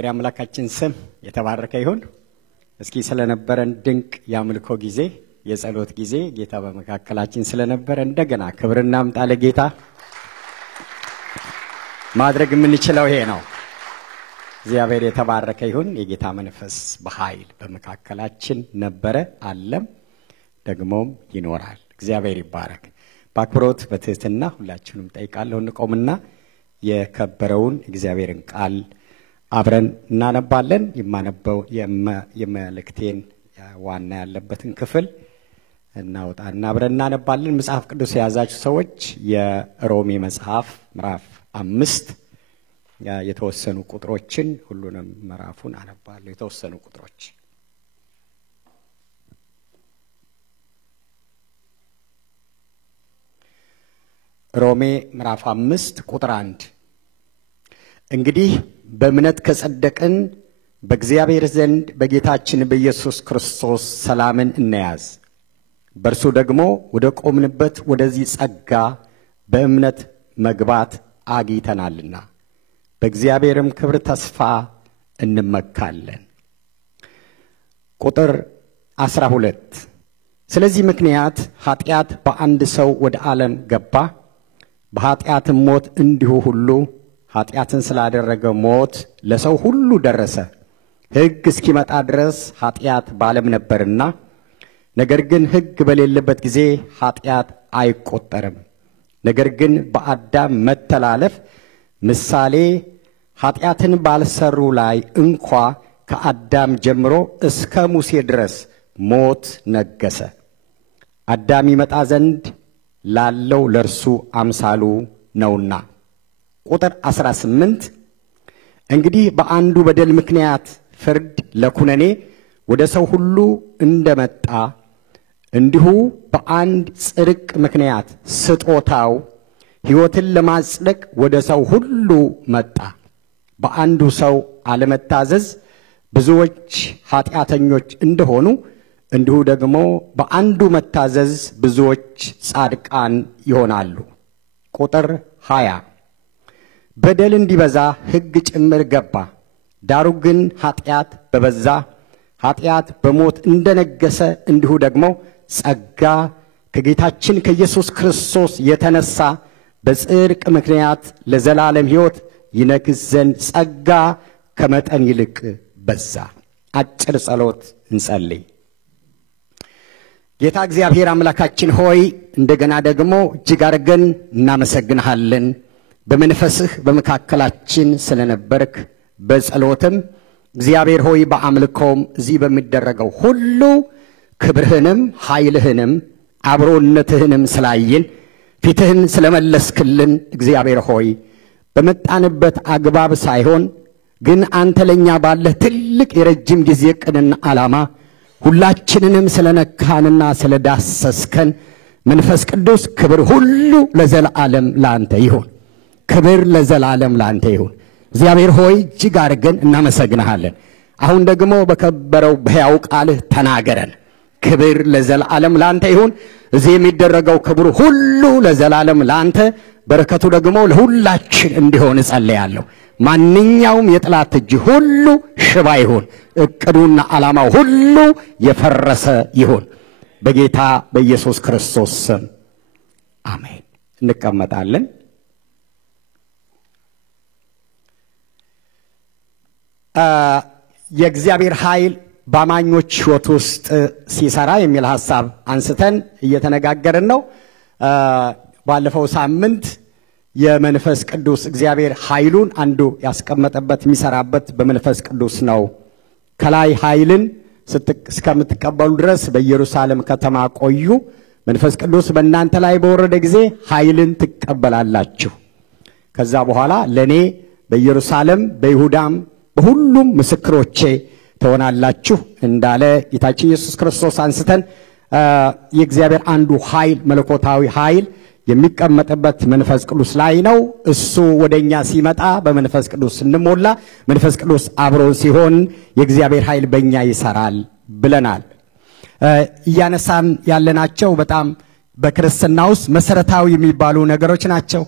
የአምላካችን ስም የተባረከ ይሁን። እስኪ ስለነበረን ድንቅ ያምልኮ ጊዜ የጸሎት ጊዜ ጌታ በመካከላችን ስለነበረ እንደገና ክብርና አምጣ ለጌታ። ማድረግ የምንችለው ይሄ ነው። እግዚአብሔር የተባረከ ይሁን። የጌታ መንፈስ በኃይል በመካከላችን ነበረ፣ አለም፣ ደግሞም ይኖራል። እግዚአብሔር ይባረክ። በአክብሮት በትህትና ሁላችንም ጠይቃለሁ እንቆምና የከበረውን እግዚአብሔርን ቃል አብረን እናነባለን። የማነበው የመልእክቴን ዋና ያለበትን ክፍል እናውጣና አብረን እናነባለን። መጽሐፍ ቅዱስ የያዛችሁ ሰዎች የሮሜ መጽሐፍ ምዕራፍ 5 የተወሰኑ ቁጥሮችን ሁሉንም ምዕራፉን አነባለሁ። የተወሰኑ ቁጥሮች ሮሜ ምዕራፍ 5 ቁጥር 1 እንግዲህ በእምነት ከጸደቅን በእግዚአብሔር ዘንድ በጌታችን በኢየሱስ ክርስቶስ ሰላምን እንያዝ። በእርሱ ደግሞ ወደ ቆምንበት ወደዚህ ጸጋ በእምነት መግባት አግኝተናልና በእግዚአብሔርም ክብር ተስፋ እንመካለን። ቁጥር 12 ስለዚህ ምክንያት ኃጢአት በአንድ ሰው ወደ ዓለም ገባ፣ በኃጢአትም ሞት፣ እንዲሁ ሁሉ ኃጢአትን ስላደረገ ሞት ለሰው ሁሉ ደረሰ። ሕግ እስኪመጣ ድረስ ኃጢአት በዓለም ነበርና፣ ነገር ግን ሕግ በሌለበት ጊዜ ኃጢአት አይቆጠርም። ነገር ግን በአዳም መተላለፍ ምሳሌ ኃጢአትን ባልሰሩ ላይ እንኳ ከአዳም ጀምሮ እስከ ሙሴ ድረስ ሞት ነገሰ። አዳም ይመጣ ዘንድ ላለው ለእርሱ አምሳሉ ነውና። ቁጥር 18 እንግዲህ በአንዱ በደል ምክንያት ፍርድ ለኩነኔ ወደ ሰው ሁሉ እንደመጣ እንዲሁ በአንድ ጽድቅ ምክንያት ስጦታው ሕይወትን ለማጽደቅ ወደ ሰው ሁሉ መጣ። በአንዱ ሰው አለመታዘዝ ብዙዎች ኃጢአተኞች እንደሆኑ እንዲሁ ደግሞ በአንዱ መታዘዝ ብዙዎች ጻድቃን ይሆናሉ። ቁጥር 20 በደል እንዲበዛ ሕግ ጭምር ገባ። ዳሩ ግን ኃጢአት በበዛ ኃጢአት በሞት እንደነገሰ እንዲሁ ደግሞ ጸጋ ከጌታችን ከኢየሱስ ክርስቶስ የተነሳ በጽድቅ ምክንያት ለዘላለም ሕይወት ይነግስ ዘንድ ጸጋ ከመጠን ይልቅ በዛ። አጭር ጸሎት እንጸልይ። ጌታ እግዚአብሔር አምላካችን ሆይ እንደገና ደግሞ እጅግ አድርገን እናመሰግንሃለን። በመንፈስህ በመካከላችን ስለነበርክ በጸሎትም እግዚአብሔር ሆይ በአምልኮም እዚህ በሚደረገው ሁሉ ክብርህንም ኃይልህንም አብሮነትህንም ስላየን ፊትህን ስለመለስክልን እግዚአብሔር ሆይ በመጣንበት አግባብ ሳይሆን ግን አንተ ለኛ ባለህ ትልቅ የረጅም ጊዜ ዕቅድና ዓላማ ሁላችንንም ስለነካንና ስለዳሰስከን መንፈስ ቅዱስ ክብር ሁሉ ለዘላለም ላንተ ይሁን። ክብር ለዘላለም ላንተ ይሁን። እግዚአብሔር ሆይ እጅግ አድርገን እናመሰግንሃለን። አሁን ደግሞ በከበረው በሕያው ቃልህ ተናገረን። ክብር ለዘላለም ላንተ ይሁን። እዚህ የሚደረገው ክብር ሁሉ ለዘላለም ላንተ፣ በረከቱ ደግሞ ለሁላችን እንዲሆን እጸልያለሁ። ማንኛውም የጠላት እጅ ሁሉ ሽባ ይሁን፣ ዕቅዱና ዓላማው ሁሉ የፈረሰ ይሁን በጌታ በኢየሱስ ክርስቶስ ስም አሜን። እንቀመጣለን። የእግዚአብሔር ኃይል በአማኞች ሕይወት ውስጥ ሲሰራ የሚል ሐሳብ አንስተን እየተነጋገርን ነው። ባለፈው ሳምንት የመንፈስ ቅዱስ እግዚአብሔር ኃይሉን አንዱ ያስቀመጠበት የሚሰራበት በመንፈስ ቅዱስ ነው። ከላይ ኃይልን እስከምትቀበሉ ድረስ በኢየሩሳሌም ከተማ ቆዩ፣ መንፈስ ቅዱስ በእናንተ ላይ በወረደ ጊዜ ኃይልን ትቀበላላችሁ፣ ከዛ በኋላ ለኔ በኢየሩሳሌም በይሁዳም በሁሉም ምስክሮቼ ትሆናላችሁ እንዳለ ጌታችን ኢየሱስ ክርስቶስ አንስተን የእግዚአብሔር አንዱ ኃይል መለኮታዊ ኃይል የሚቀመጥበት መንፈስ ቅዱስ ላይ ነው። እሱ ወደኛ ሲመጣ በመንፈስ ቅዱስ እንሞላ፣ መንፈስ ቅዱስ አብሮን ሲሆን የእግዚአብሔር ኃይል በእኛ ይሰራል ብለናል። እያነሳን ያለናቸው በጣም በክርስትና ውስጥ መሰረታዊ የሚባሉ ነገሮች ናቸው።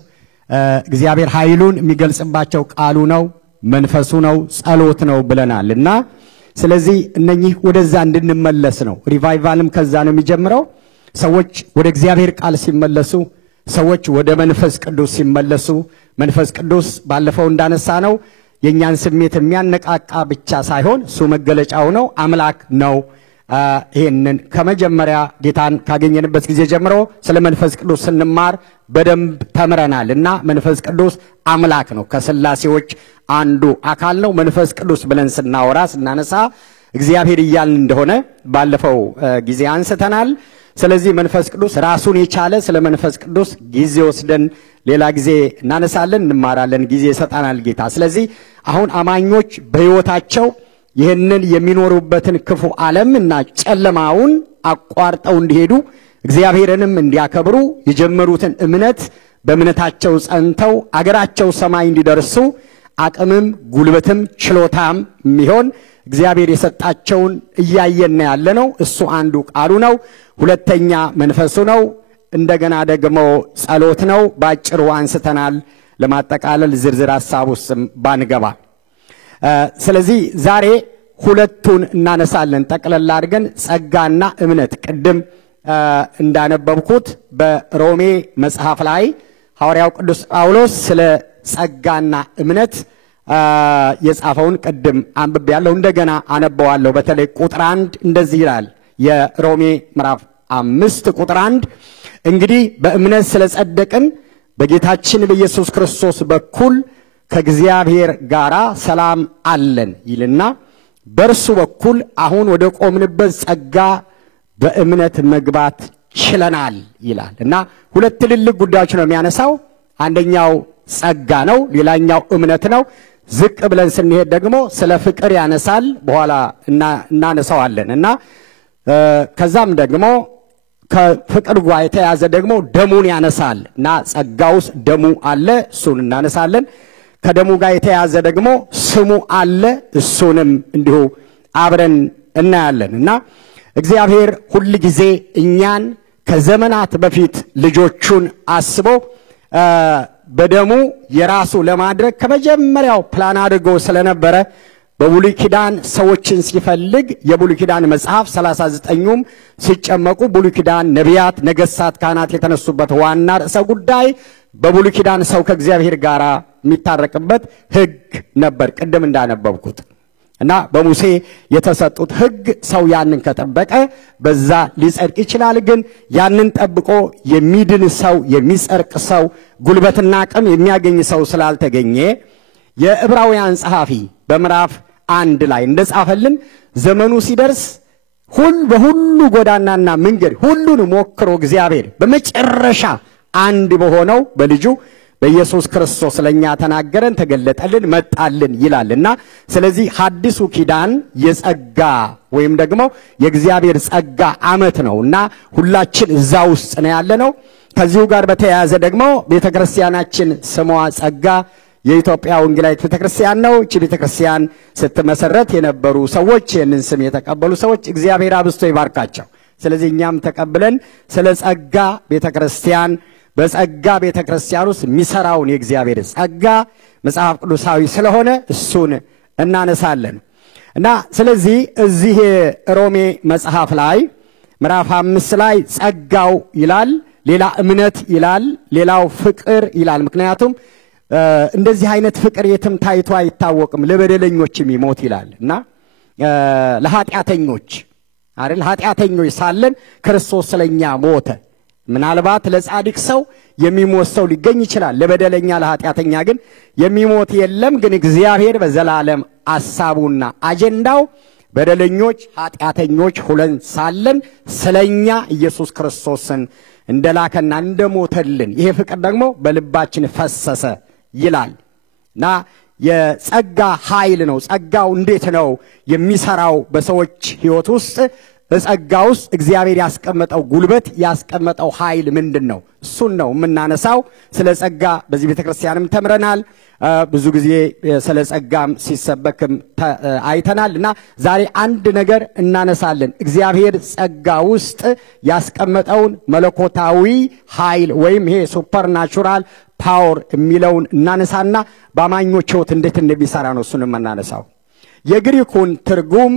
እግዚአብሔር ኃይሉን የሚገልጽባቸው ቃሉ ነው። መንፈሱ ነው ጸሎት ነው ብለናልና ስለዚህ እነኚህ ወደዛ እንድንመለስ ነው ሪቫይቫልም ከዛ ነው የሚጀምረው ሰዎች ወደ እግዚአብሔር ቃል ሲመለሱ ሰዎች ወደ መንፈስ ቅዱስ ሲመለሱ መንፈስ ቅዱስ ባለፈው እንዳነሳ ነው የኛን ስሜት የሚያነቃቃ ብቻ ሳይሆን እሱ መገለጫው ነው አምላክ ነው ይሄንን ከመጀመሪያ ጌታን ካገኘንበት ጊዜ ጀምሮ ስለ መንፈስ ቅዱስ ስንማር በደንብ ተምረናልና መንፈስ ቅዱስ አምላክ ነው ከሥላሴዎች አንዱ አካል ነው መንፈስ ቅዱስ ብለን ስናወራ ስናነሳ እግዚአብሔር ይያልን እንደሆነ ባለፈው ጊዜ አንስተናል ስለዚህ መንፈስ ቅዱስ ራሱን የቻለ ስለ መንፈስ ቅዱስ ጊዜ ወስደን ሌላ ጊዜ እናነሳለን እንማራለን ጊዜ ይሰጣናል ጌታ ስለዚህ አሁን አማኞች በሕይወታቸው ይህንን የሚኖሩበትን ክፉ ዓለምና ጨለማውን አቋርጠው እንዲሄዱ እግዚአብሔርንም እንዲያከብሩ የጀመሩትን እምነት በእምነታቸው ጸንተው አገራቸው ሰማይ እንዲደርሱ አቅምም ጉልበትም ችሎታም የሚሆን እግዚአብሔር የሰጣቸውን እያየን ያለነው እሱ አንዱ ቃሉ ነው ሁለተኛ መንፈሱ ነው እንደገና ደግሞ ጸሎት ነው ባጭሩ አንስተናል ለማጠቃለል ዝርዝር ሐሳቡስም ባንገባ ስለዚህ ዛሬ ሁለቱን እናነሳለን ጠቅለል አድርገን ጸጋና እምነት ቅድም እንዳነበብኩት በሮሜ መጽሐፍ ላይ ሐዋርያው ቅዱስ ጳውሎስ ስለ ጸጋና እምነት የጻፈውን ቅድም አንብቤያለሁ እንደገና አነበዋለሁ በተለይ ቁጥር 1 እንደዚህ ይላል የሮሜ ምዕራፍ 5 ቁጥር 1 እንግዲህ በእምነት ስለጸደቅን በጌታችን በኢየሱስ ክርስቶስ በኩል ከእግዚአብሔር ጋር ሰላም አለን ይልና በርሱ በኩል አሁን ወደ ቆምንበት ጸጋ በእምነት መግባት ችለናል ይላልና ሁለት ትልልቅ ጉዳዮች ነው የሚያነሳው አንደኛው ጸጋ ነው ሌላኛው እምነት ነው ዝቅ ብለን ስንሄድ ደግሞ ስለ ፍቅር ያነሳል በኋላ እናነሳዋለንና ከዛም ደግሞ ከፍቅር ጋር የተያዘ ደግሞ ደሙን ያነሳልና ጸጋውስ ደሙ አለ እሱን እናነሳለን ከደሙ ጋር የተያዘ ደግሞ ስሙ አለ እሱንም እንዲሁ አብረን እናያለንና እግዚአብሔር ሁሉ ጊዜ እኛን ከዘመናት በፊት ልጆቹን አስቦ በደሙ የራሱ ለማድረግ ከመጀመሪያው ፕላን አድርጎ ስለነበረ በብሉይ ኪዳን ሰዎችን ሲፈልግ የብሉይ ኪዳን መጽሐፍ 39ም ሲጨመቁ ብሉይ ኪዳን ነቢያት ነገሥታት ካህናት የተነሱበት ዋና ርዕሰ ጉዳይ በብሉይ ኪዳን ሰው ከእግዚአብሔር ጋር የሚታረቅበት ሕግ ነበር ቅድም እንዳነበብኩት እና በሙሴ የተሰጡት ሕግ ሰው ያንን ከጠበቀ በዛ ሊጸድቅ ይችላል ግን ያንን ጠብቆ የሚድን ሰው የሚጸርቅ ሰው ጉልበትና አቅም የሚያገኝ ሰው ስላልተገኘ የዕብራውያን ጸሐፊ በምዕራፍ 1 ላይ እንደጻፈልን ዘመኑ ሲደርስ በሁሉ ጎዳናና መንገድ ሁሉን ሞክሮ እግዚአብሔር በመጨረሻ አንድ በሆነው በልጁ በኢየሱስ ክርስቶስ ለኛ ተናገረን ተገለጠልን መጣልን ይላልና ስለዚህ ሐዲሱ ኪዳን የጸጋ ወይም ደግሞ የእግዚአብሔር ጸጋ ዓመት ነውና ሁላችን እዛ ውስጥ ነው ያለነው ከዚሁ ጋር በተያያዘ ደግሞ ቤተክርስቲያናችን ስሟ ጸጋ የኢትዮጵያ ወንጌላዊት ቤተክርስቲያን ነው እቺ ቤተክርስቲያን ስትመሰረት የነበሩ ሰዎች የነን ስም የተቀበሉ ሰዎች እግዚአብሔር አብስቶ ይባርካቸው ስለዚህ እኛም ተቀብለን ስለ ጸጋ ቤተክርስቲያን በጸጋ ቤተክርስቲያን ውስጥ ሚሰራውን የእግዚአብሔር ጸጋ መጽሐፍ ቅዱሳዊ ስለሆነ እሱን እናነሳለን እና ስለዚህ እዚህ ሮሜ መጽሐፍ ላይ ምዕራፍ 5 ላይ ጸጋው ይላል ሌላ እምነት ይላል ሌላው ፍቅር ይላል ምክንያቱም እንደዚህ አይነት ፍቅር የትም ታይቶ አይታወቅም ለበደለኞች የሚሞት ይላልና ለኃጢአተኞች አይደል ኃጢአተኞች ሳለን ክርስቶስ ስለኛ ሞተ ምናልባት ለጻድቅ ሰው የሚሞት ሰው ሊገኝ ይችላል ለበደለኛ ለኃጢአተኛ ግን የሚሞት የለም ግን እግዚአብሔር በዘላለም ሐሳቡና አጀንዳው በደለኞች ኃጢአተኞች ሆነን ሳለን ስለኛ ኢየሱስ ክርስቶስን እንደላከና እንደሞተልን ይሄ ፍቅር ደግሞ በልባችን ፈሰሰ ይላልና የጸጋ ኃይል ነው ጸጋው እንዴት ነው የሚሰራው በሰዎች ሕይወት ውስጥ በጸጋ ውስጥ እግዚአብሔር ያስቀመጠው ጉልበት ያስቀመጠው ኃይል ምንድነው እሱን ነው የምናነሳው ስለ ጸጋ በዚህ ቤተክርስቲያንም ተምረናል ብዙ ጊዜ ስለ ጸጋም ሲሰበክም አይተናልና ዛሬ አንድ ነገር እናነሳለን። እግዚአብሔር ጸጋ ውስጥ ያስቀመጠውን መለኮታዊ ኃይል ወይም ይሄ ሱፐርናቹራል ፓወር የሚለውን እናነሳና በአማኞች ሕይወት እንዴት እንደሚሰራ ነው እሱንም እናነሳው። የግሪኩን ትርጉም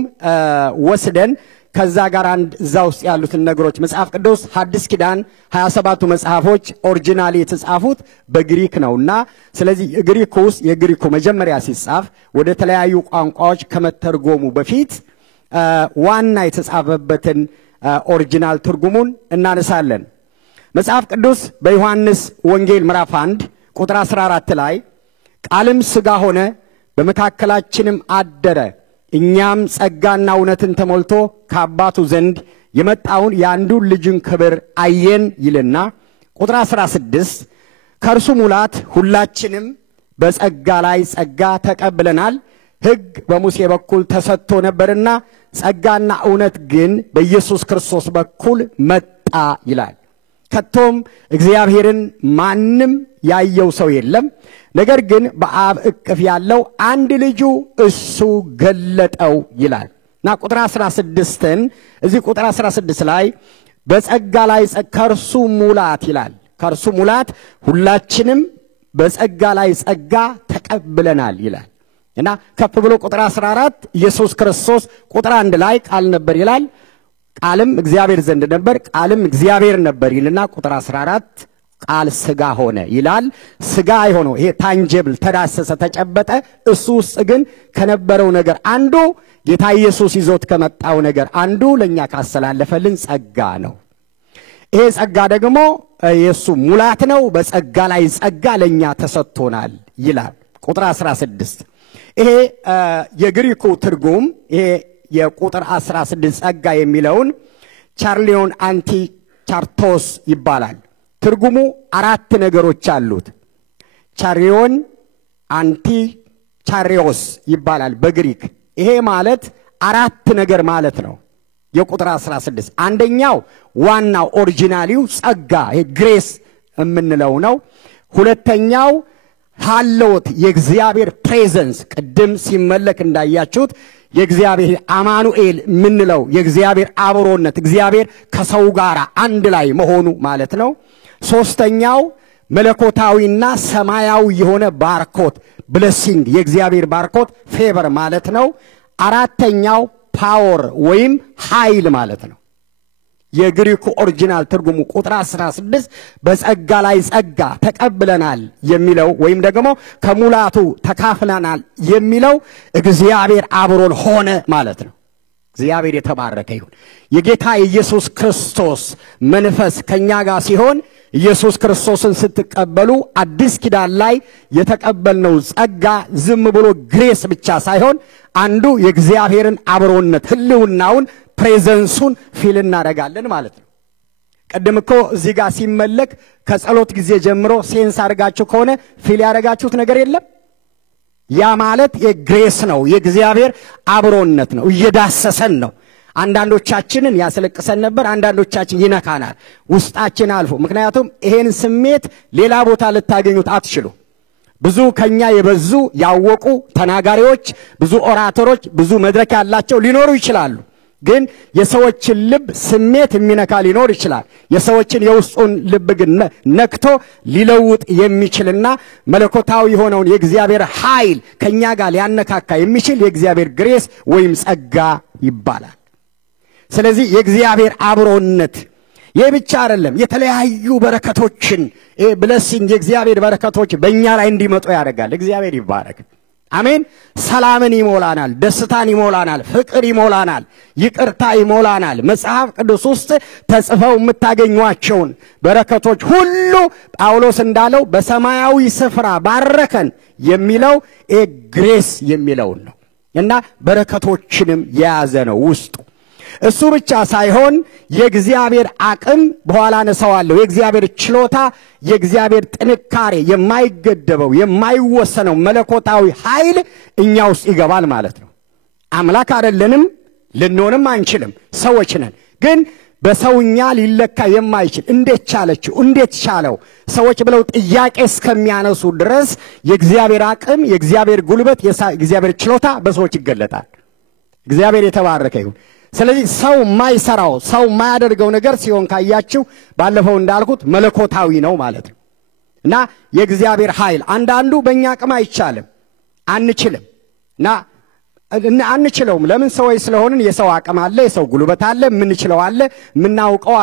ወስደን ከዛ ጋር አንድ እዛ ውስጥ ያሉትን ነገሮች መጽሐፍ ቅዱስ ሐዲስ ኪዳን 27ቱ መጽሐፎች ኦሪጂናሊ የተጻፉት በግሪክ ነውና ስለዚህ ግሪክ ውስጥ የግሪኩ መጀመሪያ ሲጻፍ ወደ ተለያዩ ቋንቋዎች ከመተርጎሙ በፊት ዋና የተጻፈበትን ኦሪጂናል ትርጉሙን እናነሳለን። መጽሐፍ ቅዱስ በዮሐንስ ወንጌል ምዕራፍ 1 ቁጥር 14 ላይ ቃልም ሥጋ ሆነ በመካከላችንም አደረ እኛም ጸጋና እውነትን ተሞልቶ ከአባቱ ዘንድ የመጣውን የአንዱን ልጅን ክብር አየን ይልና ቁጥር 16 ከእርሱ ሙላት ሁላችንም በጸጋ ላይ ጸጋ ተቀብለናል። ሕግ በሙሴ በኩል ተሰጥቶ ነበርና ጸጋና እውነት ግን በኢየሱስ ክርስቶስ በኩል መጣ ይላል። ከቶም እግዚአብሔርን ማንም ያየው ሰው የለም፣ ነገር ግን በአብ እቅፍ ያለው አንድ ልጁ እሱ ገለጠው ይላል እና ቁጥር 16ን እዚህ ቁጥር 16 ላይ በጸጋ ላይ ከእርሱ ሙላት ይላል። ከእርሱ ሙላት ሁላችንም በጸጋ ላይ ጸጋ ተቀብለናል ይላል እና ከፍ ብሎ ቁጥር 14 ኢየሱስ ክርስቶስ ቁጥር 1 ላይ ቃል ነበር ይላል። ቃልም እግዚአብሔር ዘንድ ነበር፣ ቃልም እግዚአብሔር ነበር ይልና ቁጥር 14 ቃል ሥጋ ሆነ ይላል። ሥጋ አይሆነው ይሄ ታንጀብል ተዳሰሰ ተጨበጠ። እሱ ውስጥ ግን ከነበረው ነገር አንዱ ጌታ ኢየሱስ ይዞት ከመጣው ነገር አንዱ ለኛ ካስተላለፈልን ጸጋ ነው። ይሄ ጸጋ ደግሞ የሱ ሙላት ነው። በጸጋ ላይ ጸጋ ለኛ ተሰጥቶናል ይላል ቁጥር 16። ይሄ የግሪኩ ትርጉም ይሄ የቁጥር 16 ጸጋ የሚለውን ቻርሊዮን አንቲ ቻርቶስ ይባላል። ትርጉሙ አራት ነገሮች አሉት። ቻሪዮን አንቲ ቻሪዮስ ይባላል በግሪክ። ይሄ ማለት አራት ነገር ማለት ነው። የቁጥር 16 አንደኛው ዋናው ኦሪጂናሊው ጸጋ ይሄ ግሬስ የምንለው ነው። ሁለተኛው ሃሎት የእግዚአብሔር ፕሬዘንስ ቅድም ሲመለክ እንዳያችሁት የእግዚአብሔር አማኑኤል ምንለው የእግዚአብሔር አብሮነት እግዚአብሔር ከሰው ጋር አንድ ላይ መሆኑ ማለት ነው። ሶስተኛው መለኮታዊና ሰማያዊ የሆነ ባርኮት ብሌሲንግ የእግዚአብሔር ባርኮት ፌቨር ማለት ነው። አራተኛው ፓወር ወይም ኃይል ማለት ነው። የግሪኩ ኦሪጂናል ትርጉሙ ቁጥር 16 በጸጋ ላይ ጸጋ ተቀብለናል የሚለው ወይም ደግሞ ከሙላቱ ተካፍለናል የሚለው እግዚአብሔር አብሮን ሆነ ማለት ነው። እግዚአብሔር የተባረከ ይሁን። የጌታ ኢየሱስ ክርስቶስ መንፈስ ከኛ ጋር ሲሆን ኢየሱስ ክርስቶስን ስትቀበሉ አዲስ ኪዳን ላይ የተቀበልነው ጸጋ ዝም ብሎ ግሬስ ብቻ ሳይሆን አንዱ የእግዚአብሔርን አብሮነት ህልውናውን ፕሬዘንሱን ፊል እናደርጋለን ማለት ነው። ቀደም እኮ እዚህ ጋር ሲመለክ ከጸሎት ጊዜ ጀምሮ ሴንስ አድርጋችሁ ከሆነ ፊል ያደርጋችሁት ነገር የለም። ያ ማለት የግሬስ ነው፣ የእግዚአብሔር አብሮነት ነው፣ እየዳሰሰን ነው። አንዳንዶቻችንን ያስለቅሰን ነበር፣ አንዳንዶቻችን ይነካናል ውስጣችን አልፎ። ምክንያቱም ይሄን ስሜት ሌላ ቦታ ልታገኙት አትችሉ። ብዙ ከኛ የበዙ ያወቁ ተናጋሪዎች፣ ብዙ ኦራተሮች፣ ብዙ መድረክ ያላቸው ሊኖሩ ይችላሉ። ግን የሰዎችን ልብ ስሜት የሚነካ ሊኖር ይችላል። የሰዎችን የውስጡን ልብ ግን ነክቶ ሊለውጥ የሚችልና መለኮታዊ የሆነውን የእግዚአብሔር ኃይል ከኛ ጋር ሊያነካካ የሚችል የእግዚአብሔር ግሬስ ወይም ጸጋ ይባላል። ስለዚህ የእግዚአብሔር አብሮነት ይህ ብቻ አይደለም፣ የተለያዩ በረከቶችን ብሌሲንግ የእግዚአብሔር በረከቶች በእኛ ላይ እንዲመጡ ያደርጋል። እግዚአብሔር ይባረክ። አሜን። ሰላምን ይሞላናል፣ ደስታን ይሞላናል፣ ፍቅር ይሞላናል፣ ይቅርታ ይሞላናል። መጽሐፍ ቅዱስ ውስጥ ተጽፈው የምታገኟቸውን በረከቶች ሁሉ ጳውሎስ እንዳለው በሰማያዊ ስፍራ ባረከን የሚለው ግሬስ የሚለውን ነው እና በረከቶችንም የያዘ ነው ውስጡ። እሱ ብቻ ሳይሆን የእግዚአብሔር አቅም በኋላ ነሳዋለሁ የእግዚአብሔር ችሎታ የእግዚአብሔር ጥንካሬ የማይገደበው የማይወሰነው መለኮታዊ ኃይል እኛ ውስጥ ይገባል ማለት ነው። አምላክ አይደለንም፣ ልንሆንም አንችልም፣ ሰዎች ነን። ግን በሰውኛ ሊለካ የማይችል እንዴት ቻለችው እንዴት ቻለው ሰዎች ብለው ጥያቄ እስከሚያነሱ ድረስ የእግዚአብሔር አቅም የእግዚአብሔር ጉልበት የእግዚአብሔር ችሎታ በሰዎች ይገለጣል። እግዚአብሔር የተባረከ ይሁን። ስለዚህ ሰው ማይሰራው ሰው ማያደርገው ነገር ሲሆን ካያችሁ ባለፈው እንዳልኩት መለኮታዊ ነው ማለት ነው። እና የእግዚአብሔር ኃይል አንዳንዱ በእኛ አቅም አይቻልም አንችልምና አንችለውም። ለምን ሰዎች ስለሆንን የሰው አቅም አለ የሰው ጉልበት አለ ምንችለው አለ ምናውቀው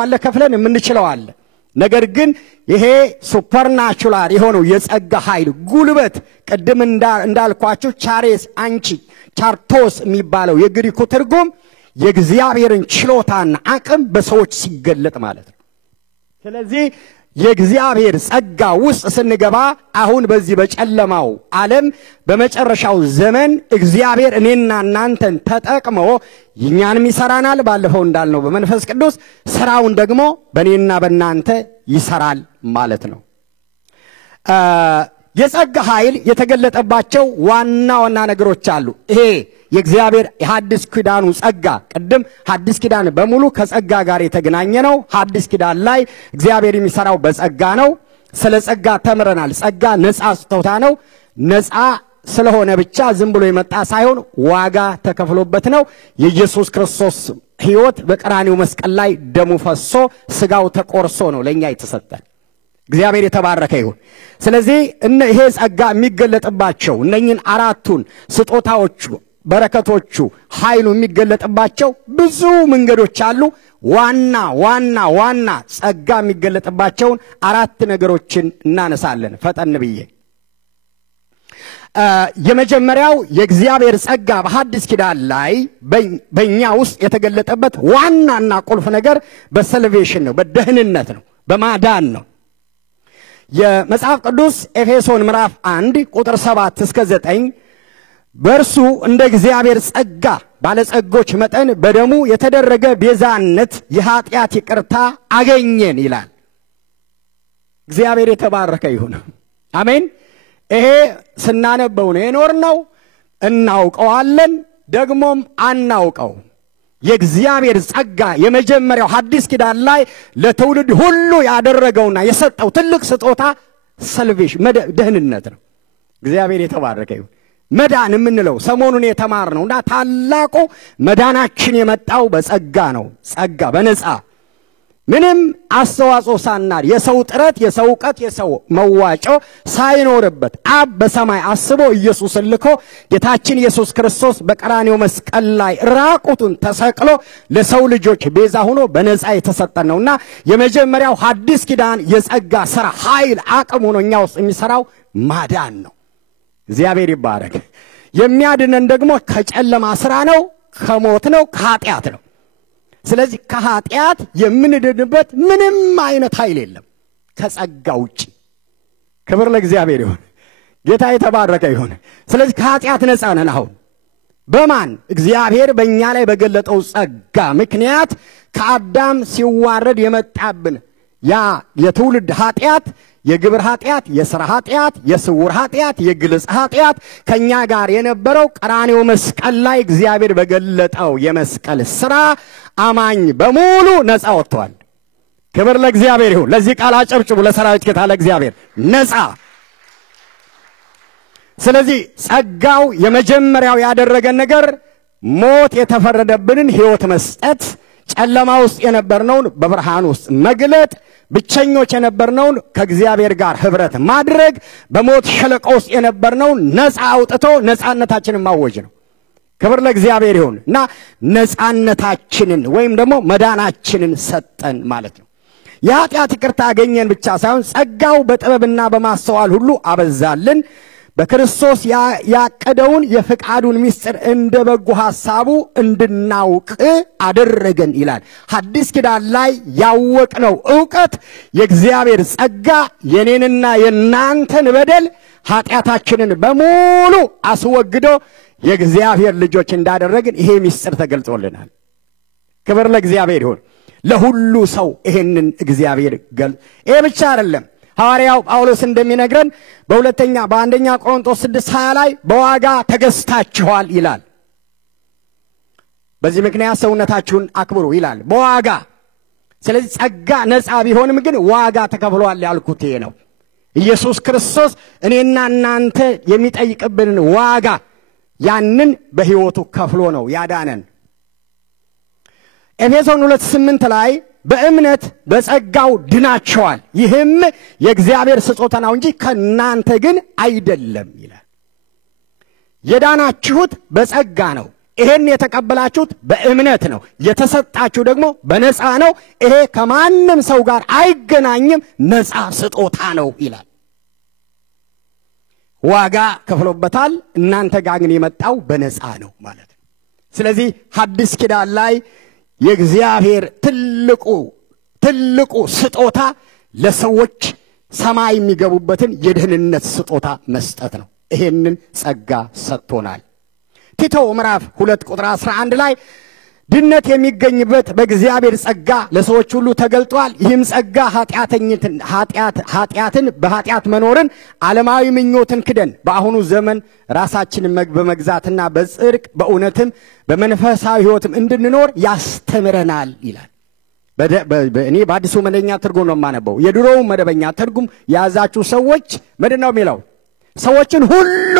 አለ ከፍለን ምንችለው አለ። ነገር ግን ይሄ ሱፐርናቹራል የሆነው የጸጋ ኃይል ጉልበት ቅድም እንዳልኳችሁ ቻሬስ አንቺ ቻርቶስ የሚባለው የግሪኩ ትርጉም የእግዚአብሔርን ችሎታና አቅም በሰዎች ሲገለጥ ማለት ነው። ስለዚህ የእግዚአብሔር ጸጋ ውስጥ ስንገባ አሁን በዚህ በጨለማው ዓለም በመጨረሻው ዘመን እግዚአብሔር እኔና እናንተን ተጠቅሞ እኛንም ይሰራናል። ባለፈው እንዳልነው በመንፈስ ቅዱስ ስራውን ደግሞ በእኔና በእናንተ ይሰራል ማለት ነው። የጸጋ ኃይል የተገለጠባቸው ዋና ነገሮች አሉ። ይሄ የእግዚአብሔር የሐዲስ ኪዳኑ ጸጋ ቅድም ሐዲስ ኪዳን በሙሉ ከጸጋ ጋር የተገናኘ ነው። ሐዲስ ኪዳን ላይ እግዚአብሔር የሚሰራው በጸጋ ነው። ስለ ጸጋ ተምረናል። ጸጋ ነፃ ስጦታ ነው። ነፃ ስለሆነ ብቻ ዝም ብሎ የመጣ ሳይሆን ዋጋ ተከፍሎበት ነው። የኢየሱስ ክርስቶስ ሕይወት በቀራንዮ መስቀል ላይ ደሙ ፈሶ ስጋው ተቆርሶ ነው ለኛ የተሰጠን። እግዚአብሔር የተባረከ ይሁን። ስለዚህ ይሄ ጸጋ የሚገለጥባቸው እነኝን አራቱን ስጦታዎቹ በረከቶቹ ኃይሉ የሚገለጥባቸው ብዙ መንገዶች አሉ። ዋና ጸጋ የሚገለጥባቸውን አራት ነገሮችን እናነሳለን ፈጠን ብዬ። የመጀመሪያው የእግዚአብሔር ጸጋ በሐዲስ ኪዳን ላይ በእኛ ውስጥ የተገለጠበት ዋናና ቁልፍ ነገር በሰልቬሽን ነው፣ በደህንነት ነው፣ በማዳን ነው። የመጽሐፍ ቅዱስ ኤፌሶን ምዕራፍ 1 ቁጥር 7 እስከ 9 በእርሱ እንደ እግዚአብሔር ጸጋ ባለጸጎች መጠን በደሙ የተደረገ ቤዛነት የኃጢአት ይቅርታ አገኘን ይላል። እግዚአብሔር የተባረከ ይሁን። አሜን። ይሄ ስናነበው ነው የኖርነው፣ እናውቀዋለን፣ ደግሞም አናውቀው። የእግዚአብሔር ጸጋ የመጀመሪያው ሐዲስ ኪዳን ላይ ለትውልድ ሁሉ ያደረገውና የሰጠው ትልቅ ስጦታ ሰልቬሽን ደህንነት ነው። እግዚአብሔር የተባረከ ይሁን። መዳን የምንለው ሰሞኑን የተማርነውና ታላቁ መዳናችን የመጣው በጸጋ ነው። ጸጋ በነፃ ምንም አስተዋጽኦ ሳናር የሰው ጥረት የሰው ዕውቀት የሰው መዋጮ ሳይኖርበት አብ በሰማይ አስቦ ኢየሱስን ልኮ ጌታችን ኢየሱስ ክርስቶስ በቀራንዮ መስቀል ላይ ራቁቱን ተሰቅሎ ለሰው ልጆች ቤዛ ሆኖ በነፃ የተሰጠን ነውና የመጀመሪያው ሐዲስ ኪዳን የጸጋ ሥራ ኃይል አቅም ሆኖ እኛ ውስጥ የሚሰራው ማዳን ነው። እግዚአብሔር ይባረክ። የሚያድነን ደግሞ ከጨለማ ሥራ ነው፣ ከሞት ነው፣ ከኃጢአት ነው። ስለዚህ ከኃጢአት የምንድንበት ምንም አይነት ኃይል የለም ከጸጋ ውጪ። ክብር ለእግዚአብሔር ይሁን። ጌታ የተባረከ ይሁን። ስለዚህ ከኃጢአት ነፃ ነን። አሁን በማን እግዚአብሔር በእኛ ላይ በገለጠው ጸጋ ምክንያት ከአዳም ሲዋረድ የመጣብን ያ የትውልድ ኃጢአት የግብር ኃጢአት የሥራ ኃጢአት የስውር ኃጢአት የግልጽ ኃጢአት ከኛ ጋር የነበረው ቀራንዮ መስቀል ላይ እግዚአብሔር በገለጠው የመስቀል ሥራ አማኝ በሙሉ ነፃ ወጥቷል። ክብር ለእግዚአብሔር ይሁን። ለዚህ ቃል አጨብጭቡ። ለሰራዊት ጌታ ለእግዚአብሔር ነፃ። ስለዚህ ጸጋው የመጀመሪያው ያደረገን ነገር ሞት የተፈረደብንን ሕይወት መስጠት፣ ጨለማ ውስጥ የነበርነውን በብርሃን ውስጥ መግለጥ፣ ብቸኞች የነበርነውን ከእግዚአብሔር ጋር ህብረት ማድረግ፣ በሞት ሸለቆ ውስጥ የነበርነውን ነፃ አውጥቶ ነፃነታችንን ማወጅ ነው። ክብር ለእግዚአብሔር ይሁን። እና ነፃነታችንን ወይም ደግሞ መዳናችንን ሰጠን ማለት ነው። የኃጢአት ይቅርታ አገኘን ብቻ ሳይሆን ጸጋው በጥበብና በማስተዋል ሁሉ አበዛልን፣ በክርስቶስ ያቀደውን የፍቃዱን ምስጢር እንደ በጎ ሐሳቡ እንድናውቅ አደረገን ይላል። ሐዲስ ኪዳን ላይ ያወቅነው ዕውቀት የእግዚአብሔር ጸጋ የኔንና የናንተን በደል ኃጢአታችንን በሙሉ አስወግዶ የእግዚአብሔር ልጆች እንዳደረግን ይሄ ምስጢር ተገልጾልናል። ክብር ለእግዚአብሔር ይሁን። ለሁሉ ሰው ይሄንን እግዚአብሔር ይሄ ብቻ አይደለም። ሐዋርያው ጳውሎስ እንደሚነግረን በአንደኛ ቆሮንቶስ 6:20 ላይ በዋጋ ተገዝታችኋል ይላል። በዚህ ምክንያት ሰውነታችሁን አክብሩ ይላል በዋጋ። ስለዚህ ጸጋ ነፃ ቢሆንም ግን ዋጋ ተከፍሏል ያልኩት ይሄ ነው። ኢየሱስ ክርስቶስ እኔና እናንተ የሚጠይቅብንን ዋጋ ያንን በሕይወቱ ከፍሎ ነው ያዳነን። ኤፌሶን 2:8 ላይ በእምነት በጸጋው ድናችኋል፣ ይህም የእግዚአብሔር ስጦታ ነው እንጂ ከናንተ ግን አይደለም ይላል። የዳናችሁት በጸጋ ነው። ይሄን የተቀበላችሁት በእምነት ነው። የተሰጣችሁ ደግሞ በነፃ ነው። ይሄ ከማንም ሰው ጋር አይገናኝም፣ ነፃ ስጦታ ነው ይላል። ዋጋ ከፍሎበታል፣ እናንተ ጋር ግን የመጣው በነፃ ነው ማለት ነው። ስለዚህ ሐዲስ ኪዳን ላይ የእግዚአብሔር ትልቁ ስጦታ ለሰዎች ሰማይ የሚገቡበትን የደህንነት ስጦታ መስጠት ነው። ይሄንን ጸጋ ሰጥቶናል። ቲቶ ምዕራፍ 2:11 ላይ ድነት የሚገኝበት በእግዚአብሔር ጸጋ ለሰዎች ሁሉ ተገልጧል። ይህም ጸጋ ኃጢአትን በኃጢአት መኖርን ዓለማዊ ምኞትን ክደን በአሁኑ ዘመን ራሳችንን በመግዛትና በጽድቅ በእውነትም በመንፈሳዊ ሕይወትም እንድንኖር ያስተምረናል ይላል። እኔ በአዲሱ መደበኛ ትርጉም ነው የማነበው። የድሮው መደበኛ ትርጉም የያዛችሁ ሰዎች ምንድን ነው የሚለው? ሰዎችን ሁሉ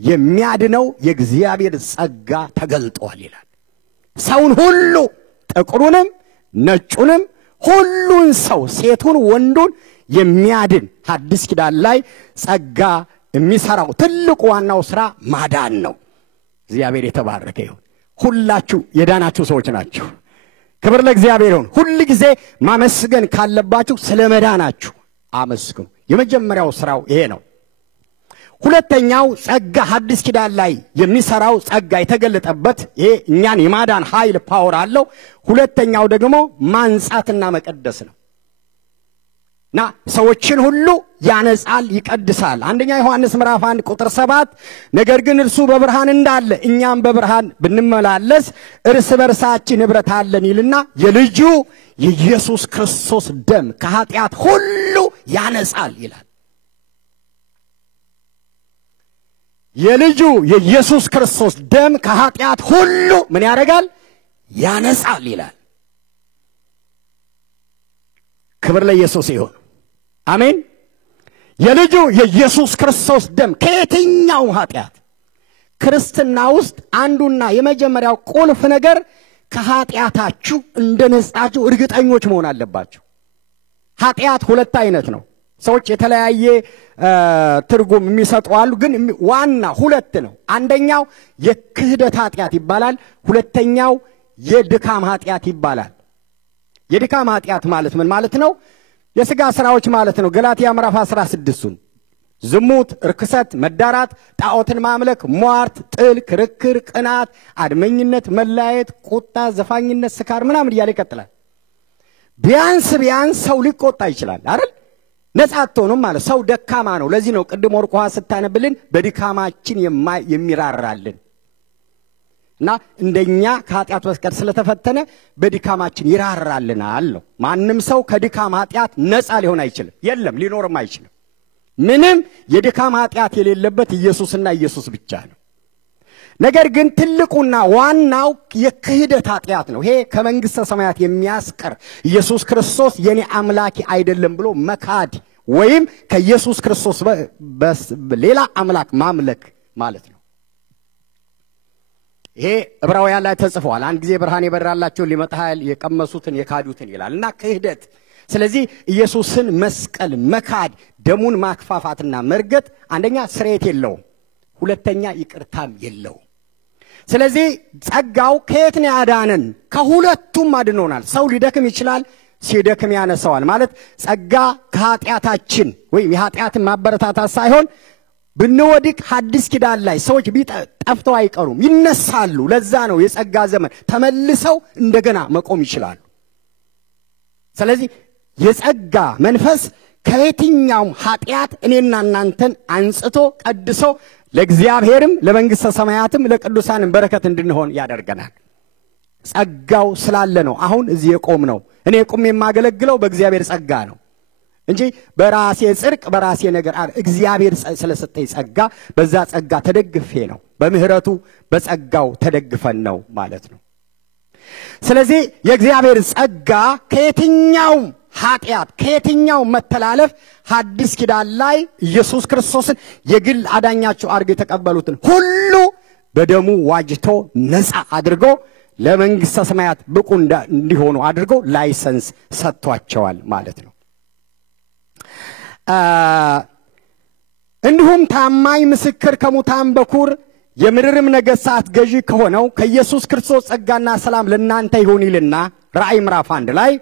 የሚያድነው የእግዚአብሔር ጸጋ ተገልጧል ይላል። ሰውን ሁሉ ጥቁሩንም ነጩንም ሁሉን ሰው ሴቱን ወንዱን የሚያድን ሐዲስ ኪዳን ላይ ጸጋ የሚሰራው ትልቁ ዋናው ስራ ማዳን ነው። እግዚአብሔር የተባረከ ይሁን። ሁላችሁ የዳናችሁ ሰዎች ናችሁ። ክብር ለእግዚአብሔር ይሁን። ሁሉ ጊዜ ማመስገን ካለባችሁ ስለ መዳናችሁ አመስግኑ። የመጀመሪያው ስራው ይሄ ነው። ሁለተኛው ጸጋ ሐዲስ ኪዳን ላይ የሚሰራው ጸጋ የተገለጠበት ይሄ እኛን የማዳን ኃይል ፓወር አለው። ሁለተኛው ደግሞ ማንጻትና መቀደስ ነው። እና ሰዎችን ሁሉ ያነጻል፣ ይቀድሳል። አንደኛ ዮሐንስ ምዕራፍ 1:7 ነገር ግን እርሱ በብርሃን እንዳለ እኛም በብርሃን ብንመላለስ እርስ በርሳችን ኅብረት አለን ይልና የልጁ የኢየሱስ ክርስቶስ ደም ከኃጢአት ሁሉ ያነጻል ይላል። የልጁ የኢየሱስ ክርስቶስ ደም ከኃጢአት ሁሉ ምን ያደርጋል? ያነጻል ይላል። ክብር ለኢየሱስ ይሁን። አሜን። የልጁ የኢየሱስ ክርስቶስ ደም ከየትኛው ኃጢአት ክርስትና ውስጥ አንዱና የመጀመሪያው ቁልፍ ነገር ከኃጢአታችሁ እንደነጻችሁ እርግጠኞች መሆን አለባችሁ። ኃጢአት ሁለት አይነት ነው። ሰዎች የተለያየ ትርጉም የሚሰጡ አሉ፣ ግን ዋና ሁለት ነው። አንደኛው የክህደት ኃጢአት ይባላል፣ ሁለተኛው የድካም ኃጢአት ይባላል። የድካም ኃጢአት ማለት ምን ማለት ነው? የሥጋ ሥራዎች ማለት ነው። ገላትያ ምዕራፍ 16 ዝሙት፣ ርክሰት፣ መዳራት፣ ጣዖትን ማምለክ፣ ሟርት፣ ጥል፣ ክርክር፣ ቅናት፣ አድመኝነት፣ መላየት፣ ቁጣ፣ ዘፋኝነት፣ ስካር ምናምን እያለ ይቀጥላል። ቢያንስ ሰው ሊቆጣ ይችላል አይደል? ነፃ አትሆኑም ማለት ሰው ደካማ ነው። ለዚህ ነው ቅድም ወርቅ ውሃ ስታነብልን በድካማችን የሚራራልን እና እንደኛ ከኃጢአት በስተቀር ስለተፈተነ በድካማችን ይራራልናል ነው። ማንም ሰው ከድካም ኃጢአት ነፃ ሊሆን አይችልም። የለም ሊኖርም አይችልም። ምንም የድካም ኃጢአት የሌለበት ኢየሱስና ኢየሱስ ብቻ ነው። ነገር ግን ትልቁና ዋናው የክህደት ኃጢአት ነው። ይሄ ከመንግስተ ሰማያት የሚያስቀር ኢየሱስ ክርስቶስ የኔ አምላክ አይደለም ብሎ መካድ ወይም ከኢየሱስ ክርስቶስ ሌላ አምላክ ማምለክ ማለት ነው። ይሄ ዕብራውያን ላይ ተጽፏል። አንድ ጊዜ ብርሃን የበራላቸው ሊመጣ ኃይል የቀመሱትን የካዱትን ይላልና ክህደት። ስለዚህ ኢየሱስን መስቀል መካድ፣ ደሙን ማክፋፋትና መርገጥ አንደኛ ስርየት የለውም፣ ሁለተኛ ይቅርታም የለውም። ስለዚህ ጸጋው ከየት ነው ያዳነን? ከሁለቱም አድኖናል። ሰው ሊደክም ይችላል፣ ሲደክም ያነሳዋል። ማለት ጸጋ ከኃጢአታችን ወይም የኃጢአትን ማበረታታት ሳይሆን ብንወድቅ ሐዲስ ኪዳን ላይ ሰዎች ጠፍተው አይቀሩም፣ ይነሳሉ። ለዛ ነው የጸጋ ዘመን ተመልሰው እንደገና መቆም ይችላሉ። ስለዚህ የጸጋ መንፈስ ከየትኛውም ኃጢአት እኔና እናንተን አንጽቶ ቀድሶ ለእግዚአብሔርም ለመንግስተ ሰማያትም ለቅዱሳንም በረከት እንድንሆን ያደርገናል። ጸጋው ስላለ ነው አሁን እዚህ የቆም ነው። እኔ ቆም የማገለግለው በእግዚአብሔር ጸጋ ነው እንጂ በራሴ ጽድቅ በራሴ ነገር እግዚአብሔር ስለሰጠኝ ጸጋ በዛ ጸጋ ተደግፌ ነው። በምህረቱ በጸጋው ተደግፈን ነው ማለት ነው። ስለዚህ የእግዚአብሔር ጸጋ ከየትኛው ኃጢአት ከየትኛው መተላለፍ ሐዲስ ኪዳን ላይ ኢየሱስ ክርስቶስን የግል አዳኛቸው አድርገው የተቀበሉትን ሁሉ በደሙ ዋጅቶ ነፃ አድርጎ ለመንግስተ ሰማያት ብቁ እንዲሆኑ አድርጎ ላይሰንስ ሰጥቷቸዋል ማለት ነው። እንዲሁም ታማኝ ምስክር ከሙታን በኩር የምድርም ነገሥታት ገዢ ከሆነው ከኢየሱስ ክርስቶስ ጸጋና ሰላም ለእናንተ ይሁን ይልና ራእይ ምዕራፍ 1 ላይ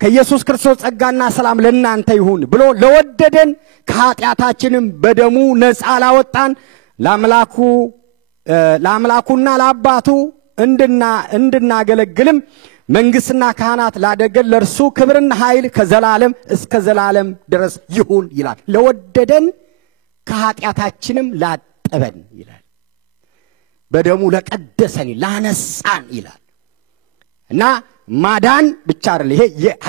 ከኢየሱስ ክርስቶስ ጸጋና ሰላም ለእናንተ ይሁን ብሎ ለወደደን ከኃጢአታችንም በደሙ ነፃ ላወጣን ለአምላኩና ለአባቱ እንድናገለግልም መንግስትና ካህናት ላደረገን ለእርሱ ክብርና ኃይል ከዘላለም እስከ ዘላለም ድረስ ይሁን ይላል። ለወደደን ከኃጢአታችንም ላጠበን ይላል። በደሙ ለቀደሰን ላነጻን ይላል። እና ማዳን ብቻ አይደለም፣ ይሄ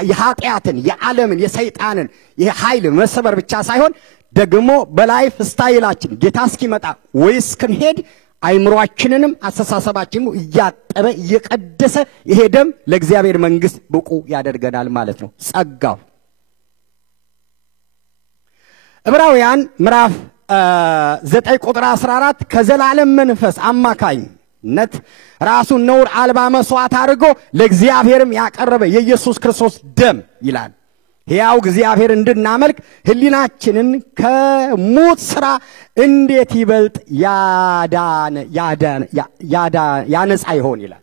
የኃጢአትን የዓለምን የሰይጣንን የኃይል መሰበር ብቻ ሳይሆን ደግሞ በላይፍ ስታይላችን ጌታ እስኪመጣ ወይስ ክንሄድ አይምሮአችንንም አስተሳሰባችንን እያጠበ እየቀደሰ ይሄ ደም ለእግዚአብሔር መንግስት ብቁ ያደርገናል ማለት ነው። ጸጋው ዕብራውያን ምዕራፍ 9 ቁጥር 14 ከዘላለም መንፈስ አማካኝነት ራሱን ነውር አልባ መስዋዕት አድርጎ ለእግዚአብሔርም ያቀረበ የኢየሱስ ክርስቶስ ደም ይላል ሕያው እግዚአብሔር እንድናመልክ ህሊናችንን ከሞት ሥራ እንዴት ይበልጥ ያነጻ ይሆን ይላል።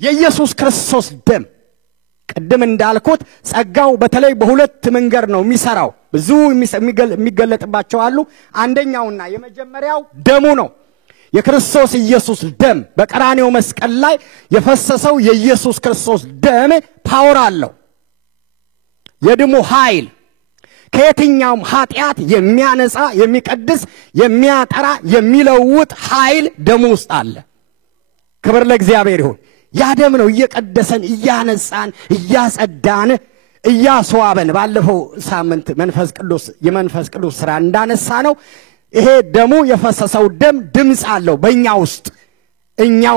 የኢየሱስ ክርስቶስ ደም ቀደም እንዳልኩት ጸጋው በተለይ በሁለት መንገድ ነው የሚሰራው። ብዙ የሚገለጥባቸው አሉ። አንደኛውና የመጀመሪያው ደሙ ነው። የክርስቶስ ኢየሱስ ደም በቀራንዮ መስቀል ላይ የፈሰሰው የኢየሱስ ክርስቶስ ደም ፓወር አለው። የደሙ ኃይል ከየትኛውም ኃጢአት የሚያነጻ የሚቀድስ የሚያጠራ የሚለውጥ ኃይል ደሙ ውስጥ አለ። ክብር ለእግዚአብሔር ይሁን። ያ ደም ነው እየቀደሰን እያነጻን እያጸዳን እያስዋበን። ባለፈው ሳምንት የመንፈስ ቅዱስ ሥራ እንዳነሳ ነው ይሄ ደሙ የፈሰሰው ደም ድምጽ አለው በእኛ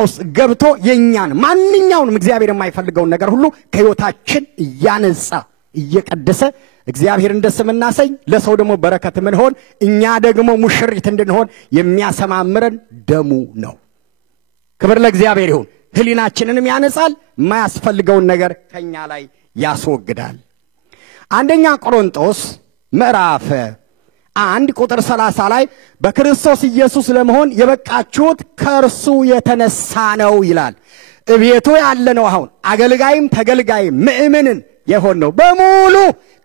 ውስጥ ገብቶ የኛን ማንኛውንም እግዚአብሔር የማይፈልገውን ነገር ሁሉ ከሕይወታችን እያነጻ እየቀደሰ እግዚአብሔር እንደስምናሰኝ ለሰው ደግሞ በረከት ምን ሆን እኛ ደግሞ ሙሽሪት እንድንሆን የሚያሰማምረን ደሙ ነው። ክብር ለእግዚአብሔር ይሁን። ህሊናችንንም ያነጻል፣ የማያስፈልገውን ነገር ከኛ ላይ ያስወግዳል። አንደኛ ቆሮንቶስ ምዕራፍ 1 ቁጥር 30 ላይ በክርስቶስ ኢየሱስ ለመሆን የበቃችሁት ከእርሱ የተነሳ ነው ይላል። እቤቱ ያለነው አሁን አገልጋይም ተገልጋይም ምእመንን የሆነው በሙሉ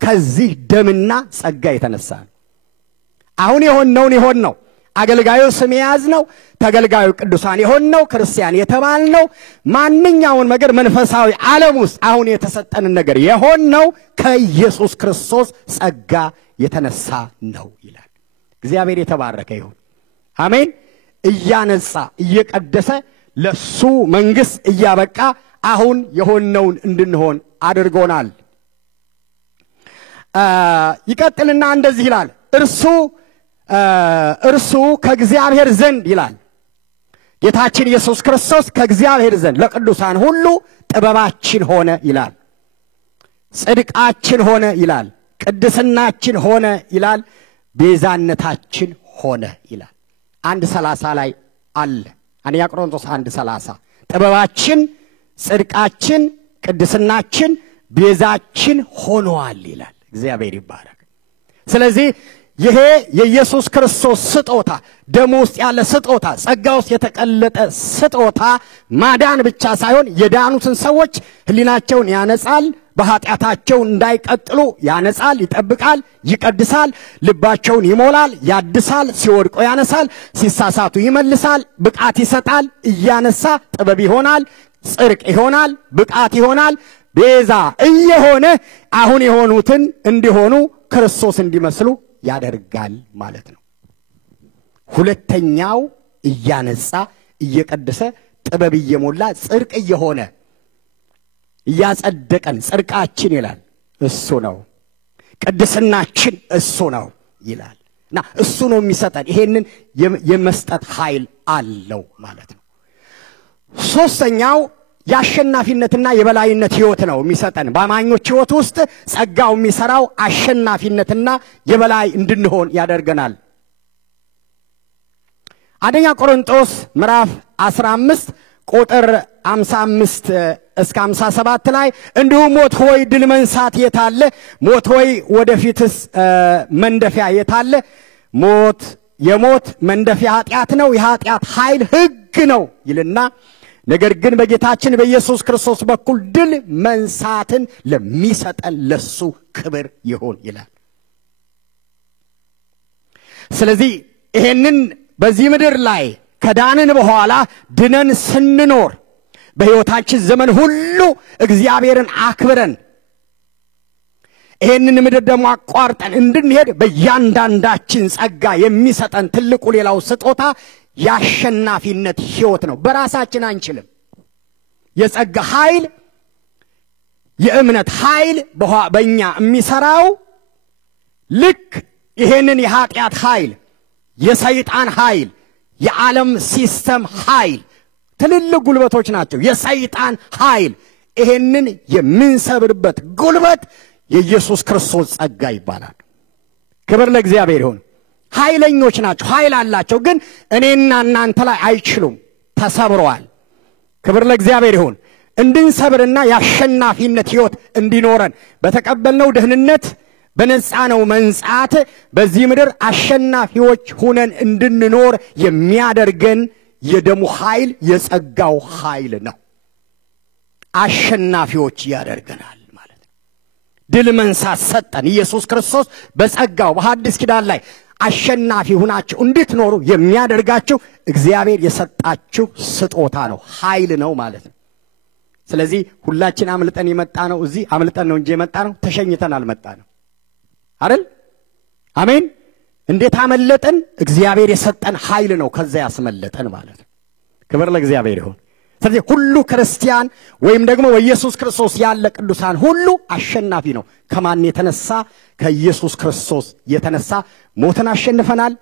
ከዚህ ደምና ጸጋ የተነሳ ነው። አሁን የሆነው አገልጋዩ ስም ያዝነው ተገልጋዩ ቅዱሳን የሆነው ክርስቲያን የተባልነው ማንኛውን ነገር መንፈሳዊ ዓለም ውስጥ አሁን የተሰጠን ነገር የሆነው ከኢየሱስ ክርስቶስ ጸጋ የተነሳ ነው ይላል። እግዚአብሔር የተባረከ ይሁን። አሜን። እያነጻ እየቀደሰ ለሱ መንግስት እያበቃ አሁን የሆነውን እንድንሆን አድርጎናል። ይቀጥልና እንደዚህ ይላል እርሱ ከእግዚአብሔር ዘንድ ይላል ጌታችን ኢየሱስ ክርስቶስ ከእግዚአብሔር ዘንድ ለቅዱሳን ሁሉ ጥበባችን ሆነ ይላል፣ ጽድቃችን ሆነ ይላል፣ ቅድስናችን ሆነ ይላል፣ ቤዛነታችን ሆነ ይላል። 1:30 ላይ አለ። አንደኛ ቆሮንቶስ 1:30 ጥበባችን ጽድቃችን ቅድስናችን ቤዛችን ሆኗል ይላል። እግዚአብሔር ይባረክ። ስለዚህ ይሄ የኢየሱስ ክርስቶስ ስጦታ ደሙ ውስጥ ያለ ስጦታ ጸጋ ውስጥ የተቀለጠ ስጦታ ማዳን ብቻ ሳይሆን የዳኑትን ሰዎች ህሊናቸውን ያነጻል፣ በኃጢአታቸው እንዳይቀጥሉ ያነጻል፣ ይጠብቃል፣ ይቀድሳል፣ ልባቸውን ይሞላል፣ ያድሳል፣ ሲወድቁ ያነሳል፣ ሲሳሳቱ ይመልሳል፣ ብቃት ይሰጣል፣ እያነሳ ጥበብ ይሆናል፣ ጽድቅ ይሆናል፣ ብቃት ይሆናል፣ ቤዛ እየሆነ አሁን የሆኑትን እንዲሆኑ ክርስቶስ እንዲመስሉ ያደርጋል ማለት ነው። ሁለተኛው እያነጻ እየቀደሰ ጥበብ እየሞላ ጽድቅ እየሆነ እያጸደቀን ጽድቃችን ይላል እሱ ነው፣ ቅድስናችን እሱ ነው ይላል እና እሱ ነው የሚሰጠን። ይሄንን የመስጠት ኃይል አለው ማለት ነው። ሶስተኛው የአሸናፊነትና የበላይነት ህይወት ነው የሚሰጠን። በአማኞች ህይወት ውስጥ ጸጋው የሚሰራው አሸናፊነትና የበላይ እንድንሆን ያደርገናል። አንደኛ ቆሮንቶስ ምዕራፍ 15 ቁጥር 55 እስከ 57 ላይ እንዲሁ ሞት ሆይ ድል መንሳት የታለ? ሞት ሆይ ወደፊትስ መንደፊያ የታለ? የሞት መንደፊያ ኃጢአት ነው፣ የኃጢአት ኃይል ሕግ ነው ይልና ነገር ግን በጌታችን በኢየሱስ ክርስቶስ በኩል ድል መንሳትን ለሚሰጠን ለሱ ክብር ይሁን ይላል። ስለዚህ ይሄንን በዚህ ምድር ላይ ከዳንን በኋላ ድነን ስንኖር በሕይወታችን ዘመን ሁሉ እግዚአብሔርን አክብረን ይሄንን ምድር ደግሞ አቋርጠን እንድንሄድ በእያንዳንዳችን ጸጋ የሚሰጠን ትልቁ ሌላው ስጦታ የአሸናፊነት ህይወት ነው። በራሳችን አንችልም። የጸጋ ኃይል የእምነት ኃይል በእኛ የሚሰራው ልክ ይሄንን የኃጢአት ኃይል የሰይጣን ኃይል የዓለም ሲስተም ኃይል ትልልቅ ጉልበቶች ናቸው። የሰይጣን ኃይል ይሄንን የምንሰብርበት ጉልበት የኢየሱስ ክርስቶስ ጸጋ ይባላል። ክብር ለእግዚአብሔር ይሁን። ኃይለኞች ናቸው፣ ኃይል አላቸው፣ ግን እኔና እናንተ ላይ አይችሉም፣ ተሰብረዋል። ክብር ለእግዚአብሔር ይሁን። እንድንሰብርና የአሸናፊነት ህይወት እንዲኖረን በተቀበልነው ደህንነት በነፃ ነው መንጻት በዚህ ምድር አሸናፊዎች ሆነን እንድንኖር የሚያደርገን የደሙ ኃይል የጸጋው ኃይል ነው። አሸናፊዎች ያደርገናል ማለት ነው። ድል መንሳት ሰጠን ኢየሱስ ክርስቶስ በጸጋው በሐዲስ ኪዳን ላይ አሸናፊ ሆናችሁ እንድትኖሩ የሚያደርጋችሁ እግዚአብሔር የሰጣችሁ ስጦታ ነው፣ ኃይል ነው ማለት ነው። ስለዚህ ሁላችን አምልጠን የመጣ ነው፣ እዚህ አምልጠን ነው እንጂ የመጣ ነው ተሸኝተን አልመጣ ነው አይደል? አሜን። እንዴት አመለጠን? እግዚአብሔር የሰጠን ኃይል ነው ከዛ ያስመለጠን ማለት ነው። ክብር ለእግዚአብሔር ይሁን። ስለዚህ ሁሉ ክርስቲያን ወይም ደግሞ በኢየሱስ ክርስቶስ ያለ ቅዱሳን ሁሉ አሸናፊ ነው። ከማን የተነሳ? ከኢየሱስ ክርስቶስ የተነሳ ሞትን አሸንፈናል፣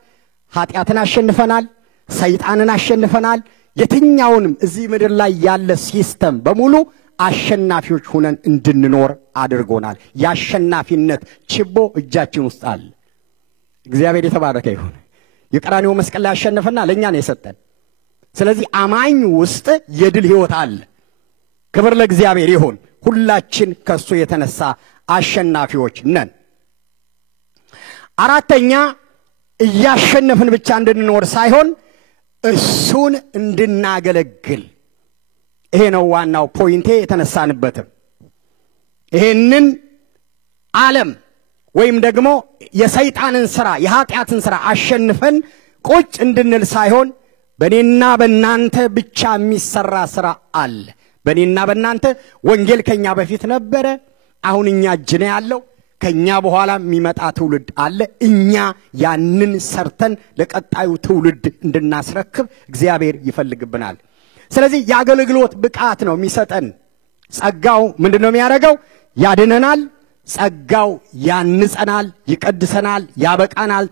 ኃጢአትን አሸንፈናል፣ ሰይጣንን አሸንፈናል። የትኛውንም እዚህ ምድር ላይ ያለ ሲስተም በሙሉ አሸናፊዎች ሆነን እንድንኖር አድርጎናል። የአሸናፊነት ችቦ እጃችን ውስጥ አለ። እግዚአብሔር የተባረከ ይሁን። የቀራንዮ መስቀል ላይ አሸነፈና ለኛ ነው የሰጠን። ስለዚህ አማኝ ውስጥ የድል ህይወት አለ። ክብር ለእግዚአብሔር ይሁን። ሁላችን ከሱ የተነሳ አሸናፊዎች ነን። አራተኛ እያሸነፍን ብቻ እንድንኖር ሳይሆን እሱን እንድናገለግል። ይሄ ነው ዋናው ፖይንቴ የተነሳንበትም። ይሄንን ዓለም ወይም ደግሞ የሰይጣንን ሥራ የኃጢአትን ሥራ አሸንፈን ቁጭ እንድንል ሳይሆን በእኔና በእናንተ ብቻ የሚሰራ ሥራ አለ። በእኔና በእናንተ ወንጌል ከኛ በፊት ነበረ፣ አሁን እኛ እጅ ነው ያለው። ከኛ በኋላ የሚመጣ ትውልድ አለ። እኛ ያንን ሰርተን ለቀጣዩ ትውልድ እንድናስረክብ እግዚአብሔር ይፈልግብናል። ስለዚህ የአገልግሎት ብቃት ነው የሚሰጠን። ጸጋው ምንድነው የሚያደርገው? ያድነናል። ጸጋው ያንጸናል፣ ይቀድሰናል፣ ያበቃናል፣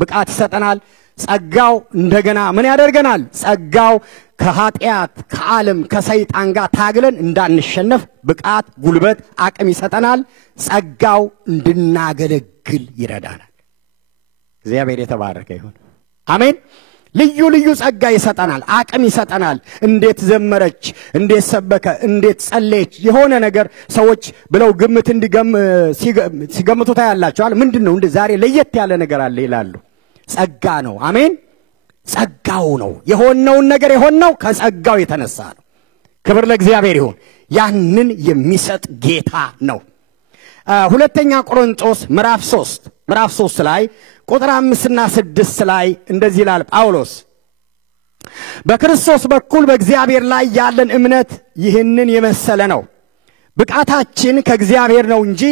ብቃት ይሰጠናል። ጸጋው እንደገና ምን ያደርገናል? ጸጋው ከኃጢአት ከዓለም ከሰይጣን ጋር ታግለን እንዳንሸነፍ ብቃት፣ ጉልበት፣ አቅም ይሰጠናል። ጸጋው እንድናገለግል ይረዳናል። እግዚአብሔር የተባረከ ይሁን። አሜን። ልዩ ልዩ ጸጋ ይሰጠናል፣ አቅም ይሰጠናል። እንዴት ዘመረች፣ እንዴት ሰበከ፣ እንዴት ጸለየች የሆነ ነገር ሰዎች ብለው ግምት ሲገምቱ ታያላችኋል። ምንድነው እንደ ዛሬ ለየት ያለ ነገር አለ ይላሉ። ጸጋ ነው። አሜን። ጸጋው ነው የሆነውን ነገር የሆነው ከጸጋው የተነሳ ነው። ክብር ለእግዚአብሔር ይሁን። ያንን የሚሰጥ ጌታ ነው። ሁለተኛ ቆሮንቶስ ምዕራፍ 3 ላይ ቁጥር 5 እና 6 ላይ እንደዚህ ይላል ጳውሎስ፣ በክርስቶስ በኩል በእግዚአብሔር ላይ ያለን እምነት ይህንን የመሰለ ነው። ብቃታችን ከእግዚአብሔር ነው እንጂ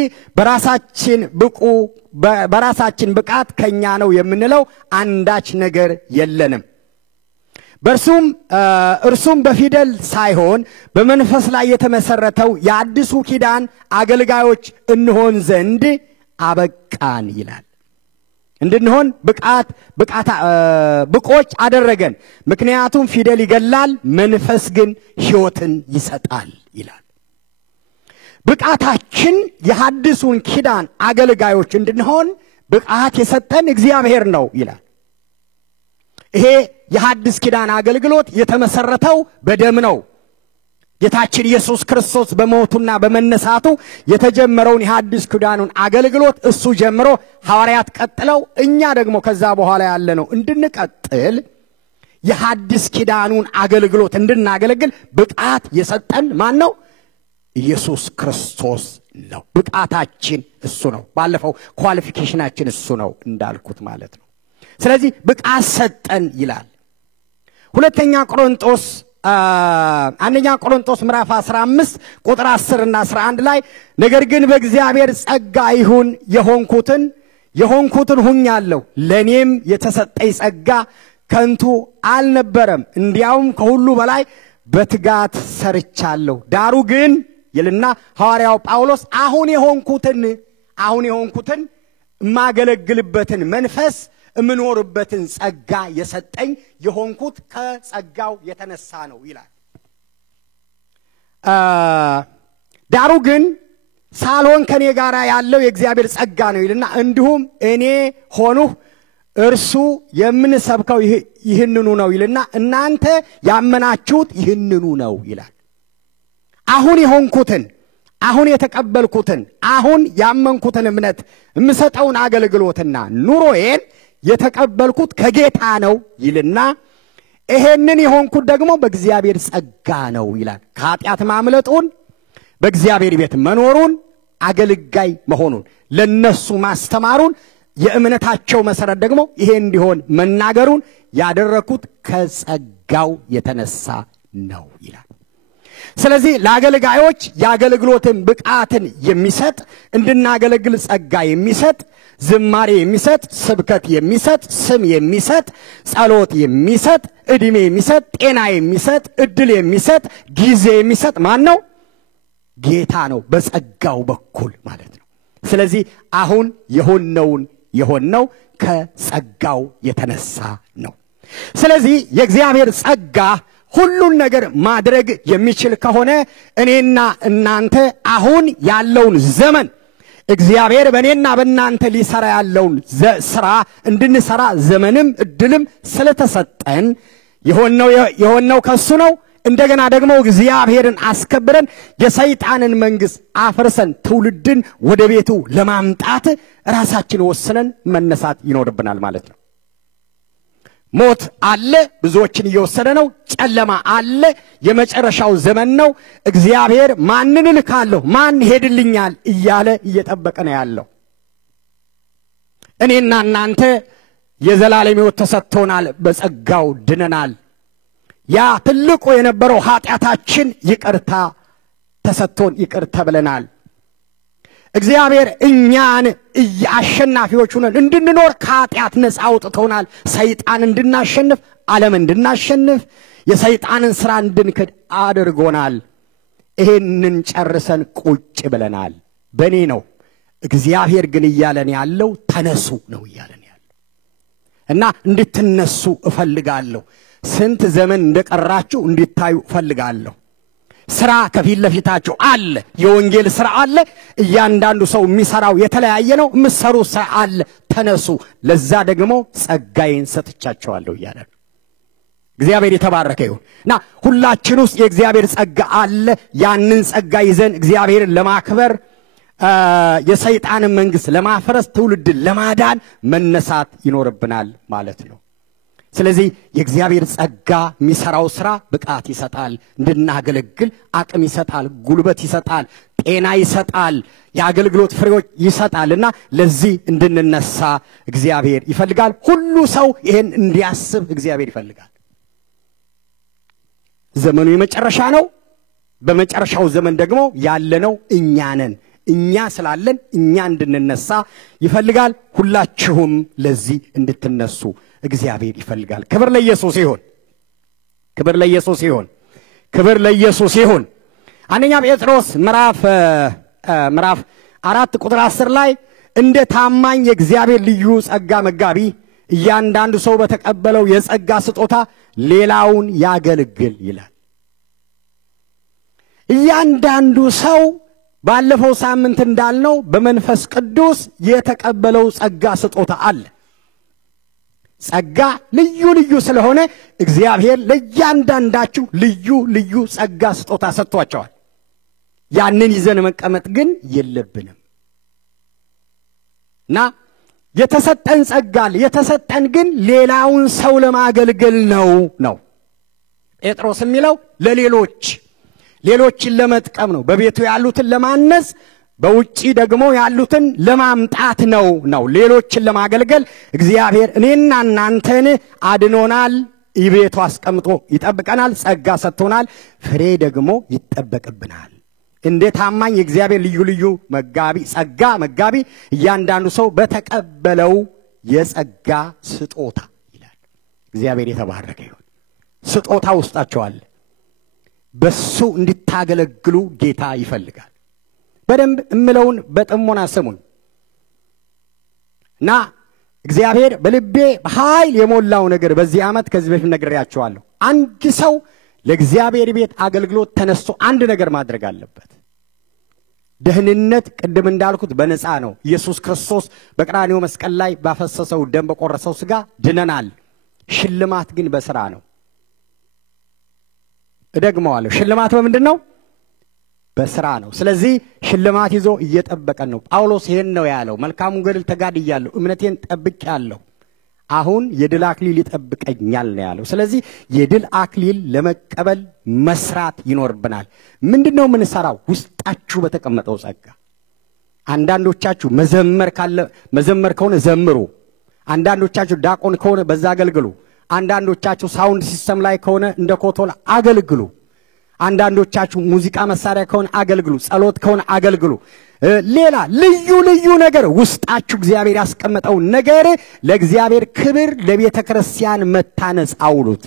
በራሳችን ብቃት ከኛ ነው የምንለው አንዳች ነገር የለንም። እርሱም በፊደል ሳይሆን በመንፈስ ላይ የተመሰረተው የአዲሱ ኪዳን አገልጋዮች እንሆን ዘንድ አበቃን ይላል። እንድንሆን ብቆች አደረገን ምክንያቱም ፊደል ይገላል መንፈስ ግን ሕይወትን ይሰጣል ይላል ብቃታችን የሐዲሱን ኪዳን አገልጋዮች እንድንሆን ብቃት የሰጠን እግዚአብሔር ነው ይላል ይሄ የሐዲስ ኪዳን አገልግሎት የተመሰረተው በደም ነው ጌታችን ኢየሱስ ክርስቶስ በሞቱና በመነሳቱ የተጀመረውን የሐዲስ ኪዳኑን አገልግሎት እሱ ጀምሮ ሐዋርያት ቀጥለው እኛ ደግሞ ከዛ በኋላ ያለነው እንድንቀጥል የሐዲስ ኪዳኑን አገልግሎት እንድናገለግል ብቃት የሰጠን ማን ነው ኢየሱስ ክርስቶስ ነው ብቃታችን እሱ ነው ባለፈው ኳሊፊኬሽናችን እሱ ነው እንዳልኩት ማለት ነው ስለዚህ ብቃት ሰጠን ይላል አንደኛ ቆሮንቶስ ምዕራፍ 15 ቁጥር 10 እና 11 ላይ ነገር ግን በእግዚአብሔር ጸጋ ይሁን የሆንኩትን ሁኛለሁ ለኔም የተሰጠኝ ጸጋ ከንቱ አልነበረም እንዲያውም ከሁሉ በላይ በትጋት ሰርቻለሁ ዳሩ ግን ይልና ሐዋርያው ጳውሎስ አሁን የሆንኩትን ማገለግልበትን መንፈስ እምኖርበትን ጸጋ የሰጠኝ የሆንኩት ከጸጋው የተነሳ ነው ይላል ዳሩ ግን ሳልሆን ከኔ ጋር ያለው የእግዚአብሔር ጸጋ ነው ይልና እንዲሁም እኔ ሆንሁ እርሱ የምንሰብከው ይህንኑ ነው ይልና እናንተ ያመናችሁት ይህንኑ ነው ይላል አሁን የተቀበልኩትን አሁን ያመንኩትን እምነት የምሰጠውን አገልግሎትና ኑሮዬን የተቀበልኩት ከጌታ ነው ይልና ይሄንን የሆንኩት ደግሞ በእግዚአብሔር ጸጋ ነው ይላል ከኃጢአት ማምለጡን በእግዚአብሔር ቤት መኖሩን አገልጋይ መሆኑን ለነሱ ማስተማሩን የእምነታቸው መሰረት ደግሞ ይሄ እንዲሆን መናገሩን ያደረኩት ከጸጋው የተነሳ ነው ይላል ስለዚህ ለአገልጋዮች የአገልግሎትን ብቃትን የሚሰጥ እንድናገለግል ጸጋ የሚሰጥ ዝማሬ የሚሰጥ ስብከት የሚሰጥ ስም የሚሰጥ ጸሎት የሚሰጥ እድሜ የሚሰጥ ጤና የሚሰጥ እድል የሚሰጥ ጊዜ የሚሰጥ ማን ነው ጌታ ነው በጸጋው በኩል ማለት ነው ስለዚህ አሁን የሆነው ከጸጋው የተነሳ ነው ስለዚህ የእግዚአብሔር ጸጋ ሁሉን ነገር ማድረግ የሚችል ከሆነ እኔና እናንተ አሁን ያለውን ዘመን እግዚአብሔር በእኔና በእናንተ ሊሰራ ያለውን ስራ እንድንሰራ ዘመንም እድልም ስለተሰጠን የሆነው ከሱ ነው እንደገና ደግሞ እግዚአብሔርን አስከብረን የሰይጣንን መንግስት አፍርሰን ትውልድን ወደ ቤቱ ለማምጣት ራሳችን ወስነን መነሳት ይኖርብናል ማለት ነው ሞት አለ ብዙዎችን እየወሰደ ነው ጨለማ አለ የመጨረሻው ዘመን ነው እግዚአብሔር ማንን ልካለሁ ማን ሄድልኛል እያለ እየጠበቀ ነው ያለው እኔና እናንተ የዘላለም ሕይወት ተሰጥቶናል በጸጋው ድነናል ያ ትልቁ የነበረው ኃጢአታችን ይቅርታ ተሰጥቶን ይቅር ተብለናል እግዚአብሔር እኛን አሸናፊዎች ሆነን እንድንኖር ከኃጢአት ነፃ አውጥቶናል ሰይጣን እንድናሸንፍ ዓለም እንድናሸንፍ የሰይጣንን ሥራ እንድንክድ አድርጎናል ይሄንን ጨርሰን ቁጭ ብለናል በእኔ ነው እግዚአብሔር ግን እያለን ያለው ተነሱ ነው እያለን ያለው እና እንድትነሱ እፈልጋለሁ ስንት ዘመን እንደቀራችሁ እንድታዩ እፈልጋለሁ ስራ ከፊት ለፊታችሁ አለ የወንጌል ስራ አለ እያንዳንዱ ሰው የሚሰራው የተለያየ ነው ምሰሩ ስራ አለ ተነሱ ለዛ ደግሞ ጸጋዬን ሰጥቻቸዋለሁ እያለ እግዚአብሔር የተባረከ ይሁንና ሁላችን ውስጥ የእግዚአብሔር ጸጋ አለ ያንን ጸጋ ይዘን እግዚአብሔርን ለማክበር የሰይጣንን መንግስት ለማፍረስ ትውልድን ለማዳን መነሳት ይኖርብናል ማለት ነው ስለዚህ የእግዚአብሔር ጸጋ የሚሰራው ስራ ብቃት ይሰጣል እንድናገለግል አቅም ይሰጣል ጉልበት ይሰጣል ጤና ይሰጣል የአገልግሎት ፍሬዎች ይሰጣልና ለዚህ እንድንነሳ እግዚአብሔር ይፈልጋል ሁሉ ሰው ይሄን እንዲያስብ እግዚአብሔር ይፈልጋል ዘመኑ የመጨረሻ ነው በመጨረሻው ዘመን ደግሞ ያለነው እኛ ነን እኛ ስላለን እኛ እንድንነሳ ይፈልጋል ሁላችሁም ለዚህ እንድትነሱ እግዚአብሔር ይፈልጋል ክብር ለኢየሱስ ይሁን አንደኛ ጴጥሮስ ምዕራፍ 4 ቁጥር 10 ላይ እንደ ታማኝ የእግዚአብሔር ልዩ ጸጋ መጋቢ እያንዳንዱ ሰው በተቀበለው የጸጋ ስጦታ ሌላውን ያገልግል ይላል። እያንዳንዱ ሰው ባለፈው ሳምንት እንዳልነው በመንፈስ ቅዱስ የተቀበለው ጸጋ ስጦታ አለ። ጸጋ ልዩ ልዩ ስለሆነ እግዚአብሔር ለእያንዳንዳችሁ ልዩ ልዩ ጸጋ ስጦታ ሰጥቷቸዋል። ያንን ይዘን መቀመጥ ግን የለብንም እና የተሰጠን ጸጋ የተሰጠን ግን ሌላውን ሰው ለማገልገል ነው። ጴጥሮስ የሚለው ሌሎችን ለመጥቀም ነው። በቤቱ ያሉትን ለማነጽ በውጪ ደግሞ ያሉትን ለማምጣት ነው። ሌሎችን ለማገልገል እግዚአብሔር እኔና እናንተን አድኖናል፣ ይቤቱ አስቀምጦ ይጠብቀናል፣ ጸጋ ሰጥቶናል፣ ፍሬ ደግሞ ይጠበቅብናል። እንደ ታማኝ የእግዚአብሔር ልዩ ልዩ ጸጋ መጋቢ እያንዳንዱ ሰው በተቀበለው የጸጋ ስጦታ ይላል። እግዚአብሔር የተባረከ ይሁን። ስጦታ ውስጣቸው አለ። በሱ እንድታገለግሉ ጌታ ይፈልጋል። በደንብ እምለውን በጥሞና ስሙን እና እግዚአብሔር በልቤ በኃይል የሞላው ነገር በዚህ ዓመት ከዚህ በፊት ነግሬያችኋለሁ። አንድ ሰው ለእግዚአብሔር ቤት አገልግሎት ተነስቶ አንድ ነገር ማድረግ አለበት። ደህንነት ቅድም እንዳልኩት በነፃ ነው። ኢየሱስ ክርስቶስ በቀራንዮ መስቀል ላይ ባፈሰሰው ደም በቆረሰው ሥጋ ድነናል። ሽልማት ግን በሥራ ነው። እደግመዋለሁ። ሽልማት በምንድን ነው? በሥራ ነው። ስለዚህ ሽልማት ይዞ እየጠበቀን ነው። ጳውሎስ ይሄን ነው ያለው። መልካሙን ገድል ተጋድያለሁ፣ እምነቴን ጠብቄአለሁ፣ አሁን የድል አክሊል ይጠብቀኛል ነው ያለው። ስለዚህ የድል አክሊል ለመቀበል መስራት ይኖርብናል። ምንድነው የምንሰራው? ውስጣችሁ በተቀመጠው ጸጋ። አንዳንዶቻችሁ መዘመር ከሆነ ዘምሩ። አንዳንዶቻችሁ ዲያቆን ከሆነ በዛ አገልግሉ። አንዳንዶቻችሁ ሳውንድ ሲስተም ላይ ከሆነ እንደ ኮቶል አገልግሉ። አንዳንዶቻችሁ ሙዚቃ መሳሪያ ከሆነ አገልግሉ። ጸሎት ከሆነ አገልግሉ። ሌላ ልዩ ልዩ ነገር ውስጣችሁ እግዚአብሔር ያስቀመጠው ነገር ለእግዚአብሔር ክብር ለቤተ ክርስቲያን መታነጽ አውሉት።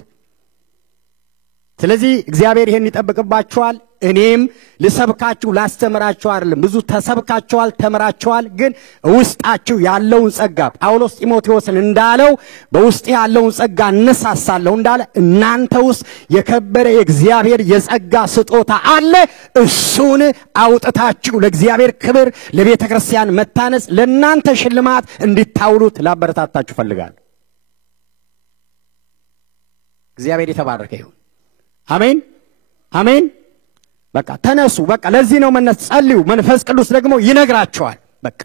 ስለዚህ እግዚአብሔር ይሄን ይጠብቅባችኋል። እኔም ልሰብካችሁ ላስተምራችሁ አይደለም። ብዙ ተሰብካችኋል፣ ተመራችኋል። ግን ውስጣችሁ ያለውን ጸጋ ጳውሎስ ጢሞቴዎስን እንዳለው በውስጥ ያለውን ጸጋ እነሳሳለሁ እንዳለ እናንተ ውስጥ የከበረ የእግዚአብሔር የጸጋ ስጦታ አለ። እሱን አውጥታችሁ ለእግዚአብሔር ክብር ለቤተ ክርስቲያን መታነጽ ለእናንተ ሽልማት እንድታውሉት ላበረታታችሁ ፈልጋለሁ። እግዚአብሔር የተባረከ ይሁን። አሜን አሜን። በቃ ተነሱ። በቃ ለዚህ ነው ጸልዩ። መንፈስ ቅዱስ ደግሞ ይነግራችኋል። በቃ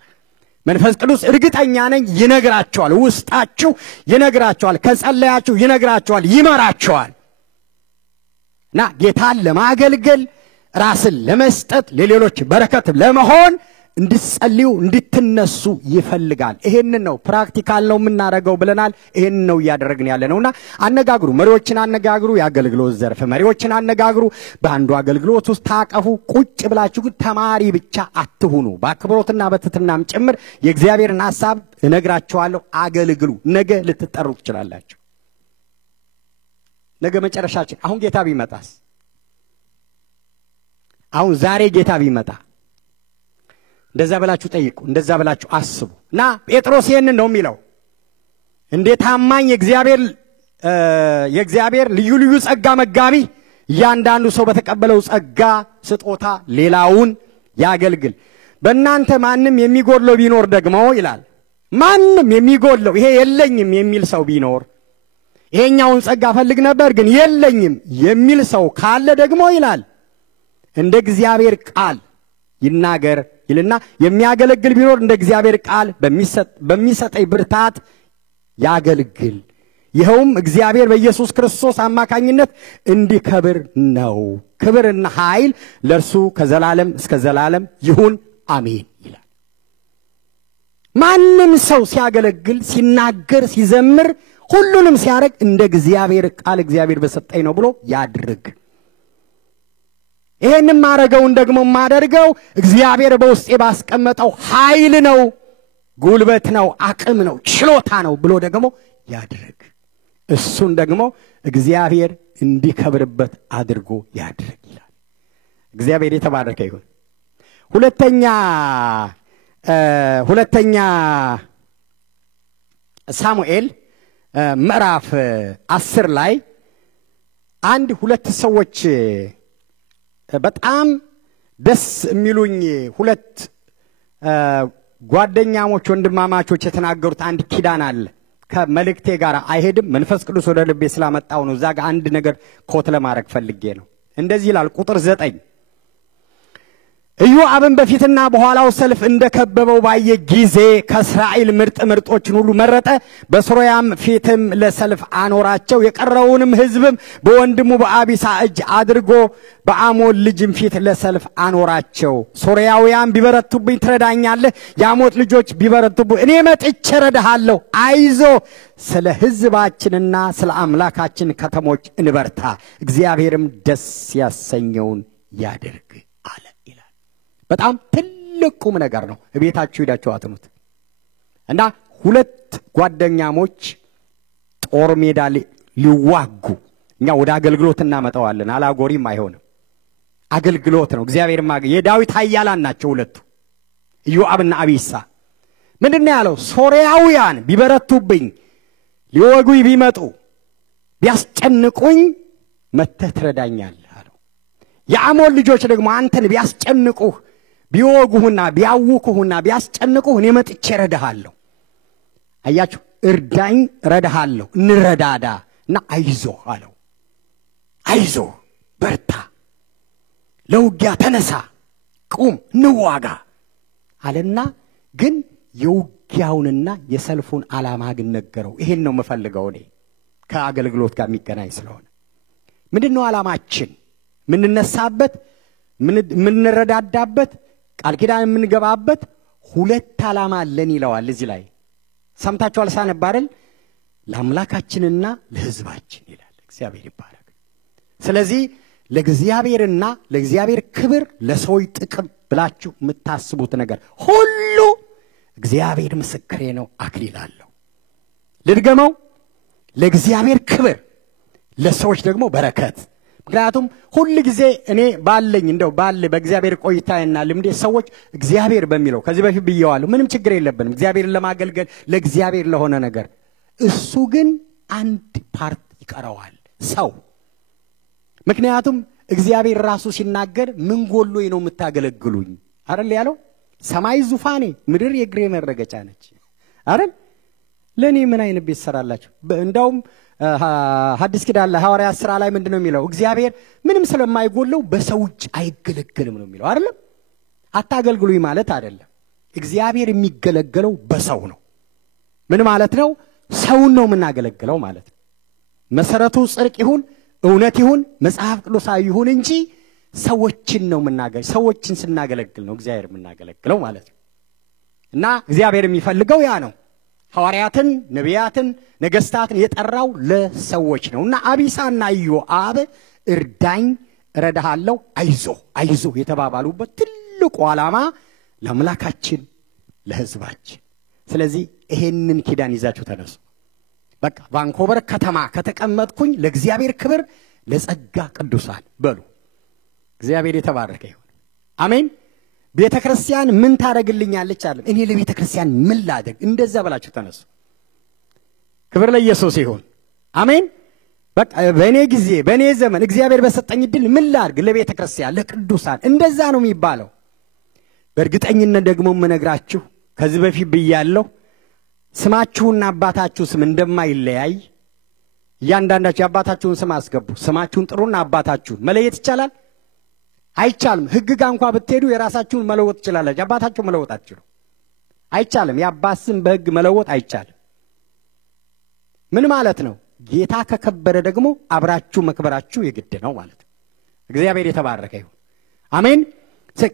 መንፈስ ቅዱስ እርግጠኛ ነኝ ይነግራችኋል። ውስጣችሁ ይነግራችኋል። ከጸለያችሁ ይነግራችኋል፣ ይመራችኋል። እና ጌታን ለማገልገል ራስን ለመስጠት ለሌሎች በረከት ለመሆን እንድትጸልዩ እንድትነሱ ይፈልጋል። ይሄንን ነው ፕራክቲካል ነው የምናደርገው ብለናል። ይሄንን ነው እያደረግን ያለነውና አነጋግሩ፣ መሪዎችን አነጋግሩ፣ የአገልግሎት ዘርፍ መሪዎችን አነጋግሩ። በአንዱ አገልግሎት ውስጥ ታቀፉ። ቁጭ ብላችሁ ግን ተማሪ ብቻ አትሁኑ። በአክብሮትና በትህትናም ጭምር የእግዚአብሔርን ሐሳብ እነግራችኋለሁ። አገልግሉ። ነገ ልትጠሩ ትችላላችሁ። ነገ መጨረሻችን። አሁን ጌታ ቢመጣስ? አሁን ዛሬ ጌታ ቢመጣ እንደዛ ብላችሁ ጠይቁ፣ እንደዛ ብላችሁ አስቡ። እና ጴጥሮስ ይሄንን ነው የሚለው። እንደ ታማኝ የእግዚአብሔር ልዩ ልዩ ጸጋ መጋቢ እያንዳንዱ ሰው በተቀበለው ጸጋ ስጦታ ሌላውን ያገልግል። በእናንተ ማንም የሚጎድለው ቢኖር ደግሞ ይላል፣ ማንም የሚጎድለው ይሄ የለኝም የሚል ሰው ቢኖር፣ ይሄኛውን ጸጋ ፈልግ ነበር ግን የለኝም የሚል ሰው ካለ ደግሞ ይላል እንደ እግዚአብሔር ቃል ይናገር ይልና የሚያገለግል ቢኖር እንደ እግዚአብሔር ቃል በሚሰጠኝ ብርታት ያገልግል። ይኸውም እግዚአብሔር በኢየሱስ ክርስቶስ አማካኝነት እንዲከብር ነው። ክብርና ኃይል ለእርሱ ከዘላለም እስከ ዘላለም ይሁን አሜን ይላል። ማንም ሰው ሲያገለግል፣ ሲናገር፣ ሲዘምር፣ ሁሉንም ሲያደርግ እንደ እግዚአብሔር ቃል እግዚአብሔር በሰጠኝ ነው ብሎ ያድርግ። ይሄንን ማረገውን ደግሞ ማደርገው እግዚአብሔር በውስጤ ባስቀመጠው ኃይል ነው፣ ጉልበት ነው፣ አቅም ነው፣ ችሎታ ነው ብሎ ደግሞ ያድርግ። እሱን ደግሞ እግዚአብሔር እንዲከብርበት አድርጎ ያድርግ ይላል። እግዚአብሔር የተባረከ ይሁን። ሁለተኛ ሁለተኛ ሳሙኤል ምዕራፍ 10 ላይ አንድ ሁለት ሰዎች በጣም ደስ የሚሉኝ ሁለት ጓደኛሞች ወንድማማቾች የተናገሩት አንድ ኪዳን አለ። ከመልእክቴ ጋር አይሄድም፣ መንፈስ ቅዱስ ወደ ልቤ ስላመጣው ነው። እዛ ጋር አንድ ነገር ኮት ለማድረግ ፈልጌ ነው። እንደዚህ ይላል ቁጥር 9 ኢዮአብን በፊትና በኋላው ሰልፍ እንደከበበው ባየ ጊዜ ከእስራኤል ምርጦችን ሁሉ መረጠ፣ በሶርያም ፊትም ለሰልፍ አኖራቸው። የቀረውንም ሕዝብም በወንድሙ በአቢሳ እጅ አድርጎ በአሞን ልጅም ፊት ለሰልፍ አኖራቸው። ሶርያውያን ቢበረቱብኝ ትረዳኛለህ፣ የአሞን ልጆች ቢበረቱብኝ እኔ መጥቼ እረዳሃለሁ። አይዞ ስለ ሕዝባችንና ስለ አምላካችን ከተሞች እንበርታ፣ እግዚአብሔርም ደስ ያሰኘውን ያድርግ አለ ይላል። በጣም ትልቁም ነገር ነው። ቤታችሁ ሄዳችሁ አጥኑት። እና ሁለት ጓደኛሞች ጦር ሜዳ ሊዋጉ እኛ ወደ አገልግሎት እናመጣዋለን። አላጎሪም አይሆንም፣ አገልግሎት ነው። እግዚአብሔር የዳዊት ኃያላን ናቸው ሁለቱ ኢዮአብና አቢሳ። ምንድነው ያለው? ሶርያውያን ቢበረቱብኝ ሊወጉኝ ቢመጡ ቢያስጨንቁኝ መተህ ትረዳኛለህ አለው። የአሞን ልጆች ደግሞ አንተን ቢያስጨንቁህ ቢወጉህና ቢያውኩህና ቢያስጨንቁህ እኔ መጥቼ እረዳሃለሁ። አያችሁ፣ እርዳኝ እረዳሃለሁ፣ እንረዳዳ እና አይዞህ አለው። አይዞህ በርታ፣ ለውጊያ ተነሳ፣ ቁም፣ እንዋጋ አለና ግን የውጊያውንና የሰልፉን ዓላማ ግን ነገረው። ይሄን ነው የምፈልገው እኔ ከአገልግሎት ጋር የሚገናኝ ስለሆነ። ምንድነው ዓላማችን? ምንነሳበት፣ ምንረዳዳበት፣ ቃል ኪዳን የምንገባበት ሁለት ዓላማ አለን ይለዋል እዚህ ላይ። ሰምታችኋል ሳነብ አይደል? ለአምላካችንና ለሕዝባችን ይላል። እግዚአብሔር ይባረክ። ስለዚህ ለእግዚአብሔርና ለእግዚአብሔር ክብር ለሰዎች ጥቅም ብላችሁ የምታስቡት ነገር ሁሉ እግዚአብሔር ምስክሬ ነው አክሊል አለው። ልድገመው፣ ለእግዚአብሔር ክብር ለሰዎች ደግሞ በረከት። ምክንያቱም ሁሉ ጊዜ እኔ ባለኝ እንደው በእግዚአብሔር ቆይታና ልምዴ ሰዎች እግዚአብሔር በሚለው ከዚህ በፊት ብየዋለሁ፣ ምንም ችግር የለብንም እግዚአብሔርን ለማገልገል ለእግዚአብሔር ለሆነ ነገር። እሱ ግን አንድ ፓርት ይቀረዋል፣ ሰው። ምክንያቱም እግዚአብሔር ራሱ ሲናገር ምን ጎሎኝ ነው የምታገለግሉኝ አይደል ያለው? ሰማይ ዙፋኔ ምድር የእግሬ መረገጫ ነች አይደል? ለኔ ምን አይነት ቤት ሰራላችሁ? እንደውም ሐዲስ ኪዳን ሐዋርያት ሥራ ላይ ምንድነው የሚለው? እግዚአብሔር ምንም ስለማይጎለው በሰው እጅ አይገለገልም ነው የሚለው አይደል? አታገልግሉኝ ማለት አይደለም። እግዚአብሔር የሚገለገለው በሰው ነው። ምን ማለት ነው? ሰውን ነው የምናገለግለው ማለት ነው። መሰረቱ ጽድቅ ይሁን እውነት ይሁን መጽሐፍ ቅዱሳዊ ይሁን እንጂ ሰዎችን ነው የምናገለግለው። ሰዎችን ስናገለግል ነው እግዚአብሔር የምናገለግለው ማለት ነው። እና እግዚአብሔር የሚፈልገው ያ ነው። ሐዋርያትን፣ ነቢያትን፣ ነገስታትን የጠራው ለሰዎች ነውና አቢሳና ኢዮአብ እርዳኝ እረዳሃለሁ አይዞህ የተባባሉበት ትልቁ ዓላማ ለአምላካችን ለሕዝባችን። ስለዚህ ይሄንን ኪዳን ይዛችሁ ተነሱ። በቃ ቫንኮቨር ከተማ ከተቀመጥኩኝ ለእግዚአብሔር ክብር ለጸጋ ቅዱሳን በሉ። እግዚአብሔር የተባረከ ይሁን። አሜን። ቤተክርስቲያን ምን ታደርግልኛለች አለ። እኔ ለቤተክርስቲያን ምን ላደርግ? እንደዛ ብላችሁ ተነሱ። ክብር ለኢየሱስ ይሁን። አሜን። በቃ በእኔ ጊዜ በእኔ ዘመን እግዚአብሔር በሰጠኝ ዕድል ምን ላድርግ? ለቤተክርስቲያን ለቅዱሳን። እንደዛ ነው የሚባለው። በእርግጠኝነት ደግሞ የምነግራችሁ ከዚህ በፊት ብያለሁ፣ ስማችሁና አባታችሁ ስም እንደማይለያይ እያንዳንዳችሁ የአባታችሁን ስም አስገቡ። ስማችሁን ጥሩና አባታችሁን መለየት ይቻላል? አይቻልም። ሕግ ጋር እንኳን ብትሄዱ የራሳችሁን መለወጥ ትችላላችሁ፣ አባታችሁን መለወጥ አትችሉም። አይቻልም። የአባት ስም በሕግ መለወጥ አይቻልም። ምን ማለት ነው? ጌታ ከከበረ ደግሞ አብራችሁ መክበራችሁ የግድ ነው ማለት ነው። እግዚአብሔር የተባረከ ይሁን። አሜን።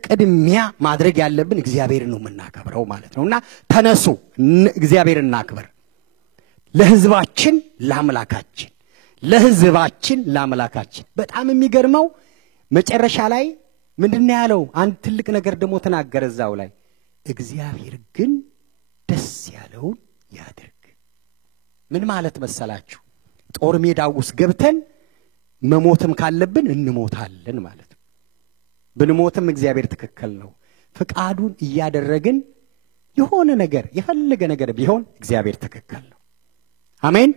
ቅድሚያ ማድረግ ያለብን እግዚአብሔርን ነው የምናከብረው ማለት ነውና ተነሱ፣ እግዚአብሔርን እናክብር። ለሕዝባችን ለአምላካችን፣ ለሕዝባችን ለአምላካችን። በጣም የሚገርመው መጨረሻ ላይ ምንድነው ያለው? አንድ ትልቅ ነገር ደግሞ ተናገረ እዛው ላይ። እግዚአብሔር ግን ደስ ያለውን ያድርግ። ምን ማለት መሰላችሁ? ጦር ሜዳ ውስጥ ገብተን መሞትም ካለብን እንሞታለን ማለት ነው። ብንሞትም እግዚአብሔር ትክክል ነው። ፍቃዱን እያደረግን የሆነ ነገር የፈለገ ነገር ቢሆን እግዚአብሔር ትክክል ነው። አሜን።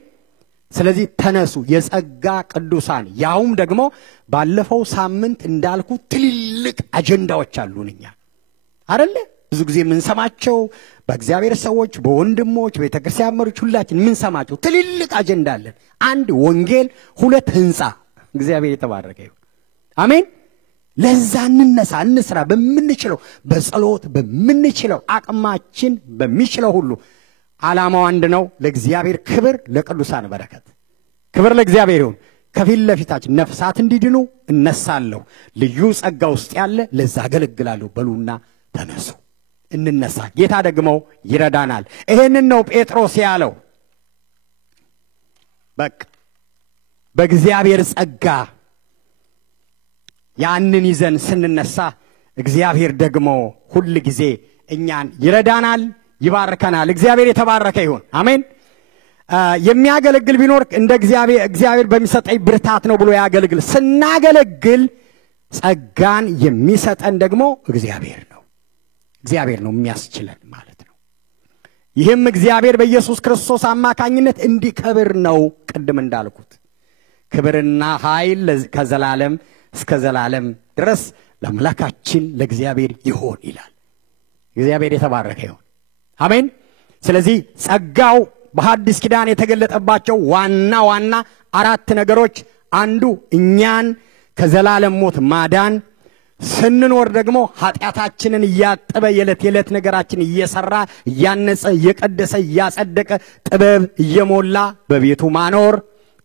ስለዚህ ተነሱ የጸጋ ቅዱሳን ያውም ደግሞ ባለፈው ሳምንት እንዳልኩ ትልልቅ አጀንዳዎች አሉንኛ አይደለ? ብዙ ጊዜ የምንሰማቸው በእግዚአብሔር ሰዎች በወንድሞች በቤተክርስቲያን መሪዎች ሁላችን የምንሰማቸው ትልልቅ አጀንዳ አለን። አንድ ወንጌል፣ ሁለት ህንጻ። እግዚአብሔር የተባረከ ይሁን። አሜን። ለዛ እንነሳ፣ እንስራ። በምንችለው በጸሎት በምንችለው አቅማችን በሚችለው ሁሉ ዓላማው አንድ ነው። ለእግዚአብሔር ክብር፣ ለቅዱሳን በረከት። ክብር ለእግዚአብሔር ይሁን። ከፊት ለፊታችን ነፍሳት እንዲድኑ እነሳለሁ። ልዩ ጸጋ ውስጥ ያለ ለዛ አገለግላለሁ በሉና ተነሱ፣ እንነሳ። ጌታ ደግሞ ይረዳናል። ይሄንን ነው ጴጥሮስ ያለው። በቃ በእግዚአብሔር ጸጋ ያንን ይዘን ስንነሳ እግዚአብሔር ደግሞ ሁሉ ጊዜ እኛን ይረዳናል፣ ይባርከናል። እግዚአብሔር የተባረከ ይሁን። አሜን። የሚያገለግል ቢኖር እንደ እግዚአብሔር በሚሰጠኝ ብርታት ነው ብሎ ያገለግል። ስናገለግል ጸጋን የሚሰጠን ደግሞ እግዚአብሔር ነው። እግዚአብሔር ነው የሚያስችለን ማለት ነው። ይህም እግዚአብሔር በኢየሱስ ክርስቶስ አማካኝነት እንዲከብር ነው። ቅድም እንዳልኩት ክብርና ኃይል ከዘላለም እስከ ዘላለም ድረስ ለአምላካችን ለእግዚአብሔር ይሆን ይላል። እግዚአብሔር የተባረከ ይሁን። አሜን። ስለዚህ ጸጋው በሐዲስ ኪዳን የተገለጠባቸው ዋና ዋና አራት ነገሮች፣ አንዱ እኛን ከዘላለም ሞት ማዳን፣ ስንኖር ደግሞ ኃጢአታችንን እያጠበ የዕለት ነገራችን እየሰራ እያነጸ እየቀደሰ እያጸደቀ ጥበብ እየሞላ በቤቱ ማኖር።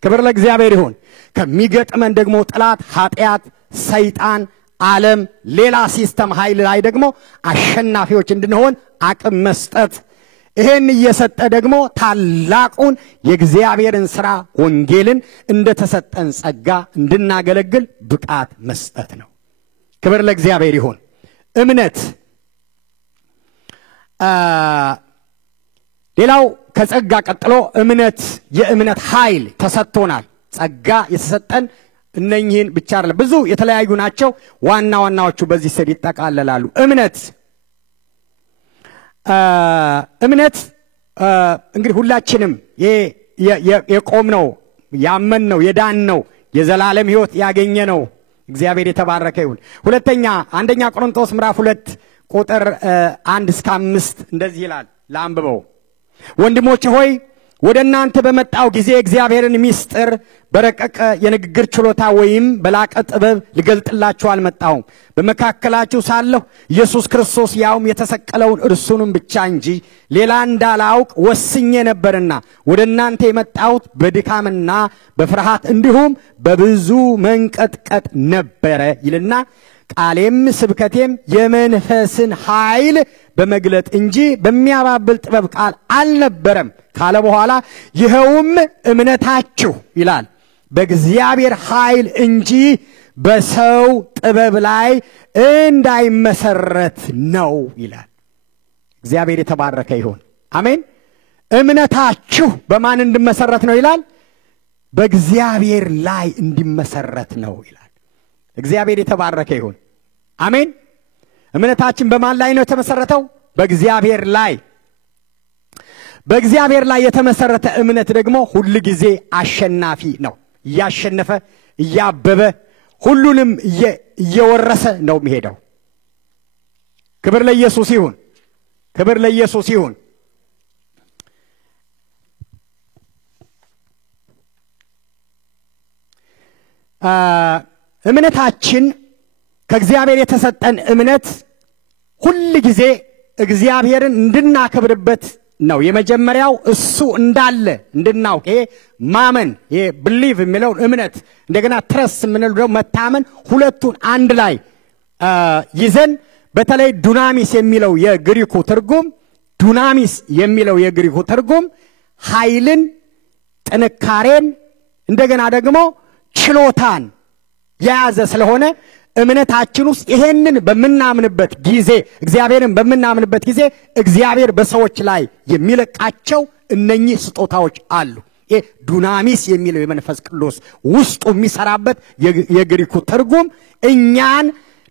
ክብር ለእግዚአብሔር ይሁን። ከሚገጥመን ደግሞ ጠላት ኃጢአት፣ ሰይጣን፣ ዓለም፣ ሌላ ሲስተም ኃይል ላይ ደግሞ አሸናፊዎች እንድንሆን አቅም መስጠት። ይሄን እየሰጠ ደግሞ ታላቁን የእግዚአብሔርን ሥራ ወንጌልን እንደተሰጠን ጸጋ እንድናገለግል ብቃት መስጠት ነው። ክብር ለእግዚአብሔር ይሁን። እምነት ሌላው ከጸጋ ቀጥሎ እምነት፣ የእምነት ኃይል ተሰጥቶናል። ጸጋ የተሰጠን እነኚህን ብቻ አይደለም፣ ብዙ የተለያዩ ናቸው። ዋና ዋናዎቹ በዚህ ስር ይጠቃለላሉ። እምነት እንግዲህ ሁላችንም የቆምነው ያመንነው የዳንነው የዘላለም ሕይወት ያገኘነው እግዚአብሔር የተባረከ ይሁን። ሁለተኛ አንደኛ ቆሮንቶስ ምዕራፍ 2 ቁጥር 1 እስከ 5 እንደዚህ ይላል። ላንብበው። ወንድሞቼ ሆይ ወደ እናንተ በመጣው ጊዜ እግዚአብሔርን ምስጢር በረቀቀ የንግግር ችሎታ ወይም በላቀ ጥበብ ልገልጥላችሁ አልመጣሁም። በመካከላችሁ ሳለሁ ኢየሱስ ክርስቶስ ያውም የተሰቀለውን እርሱንም ብቻ እንጂ ሌላ እንዳላውቅ ወስኜ ነበርና ወደ እናንተ የመጣሁት በድካምና በፍርሃት እንዲሁም በብዙ መንቀጥቀጥ ነበረ ይልና ቃሌም ስብከቴም የመንፈስን ኃይል በመግለጥ እንጂ በሚያባብል ጥበብ ቃል አልነበረም ካለ በኋላ ይኸውም እምነታችሁ ይላል በእግዚአብሔር ኃይል እንጂ በሰው ጥበብ ላይ እንዳይመሰረት ነው ይላል። እግዚአብሔር የተባረከ ይሁን። አሜን። እምነታችሁ በማን እንዲመሰረት ነው ይላል? በእግዚአብሔር ላይ እንዲመሰረት ነው ይላል። እግዚአብሔር የተባረከ ይሁን። አሜን። እምነታችን በማን ላይ ነው የተመሰረተው? በእግዚአብሔር ላይ። በእግዚአብሔር ላይ የተመሰረተ እምነት ደግሞ ሁሉ ጊዜ አሸናፊ ነው። እያሸነፈ እያበበ ሁሉንም እየወረሰ ነው የሚሄደው። ክብር ለኢየሱስ ይሁን። ክብር ለኢየሱስ ይሁን። እምነታችን ከእግዚአብሔር የተሰጠን እምነት ሁሉ ጊዜ እግዚአብሔርን እንድናከብርበት ነው። የመጀመሪያው እሱ እንዳለ እንድናውቅ ማመን believe የሚለው እምነት እንደገና trust የምንለው መታመን ሁለቱን አንድ ላይ ይዘን በተለይ ዱናሚስ የሚለው የግሪኩ ትርጉም ኃይልን፣ ጥንካሬን እንደገና ደግሞ ችሎታን የያዘ ስለሆነ እምነታችን ውስጥ ይሄንን በመናምንበት ጊዜ እግዚአብሔርን በመናምንበት ጊዜ እግዚአብሔር በሰዎች ላይ የሚለቃቸው እነኚህ ስጦታዎች አሉ። ዱናሚስ የሚለው የመንፈስ ቅዱስ ውስጡ የሚሰራበት የግሪኩ ትርጉም እኛን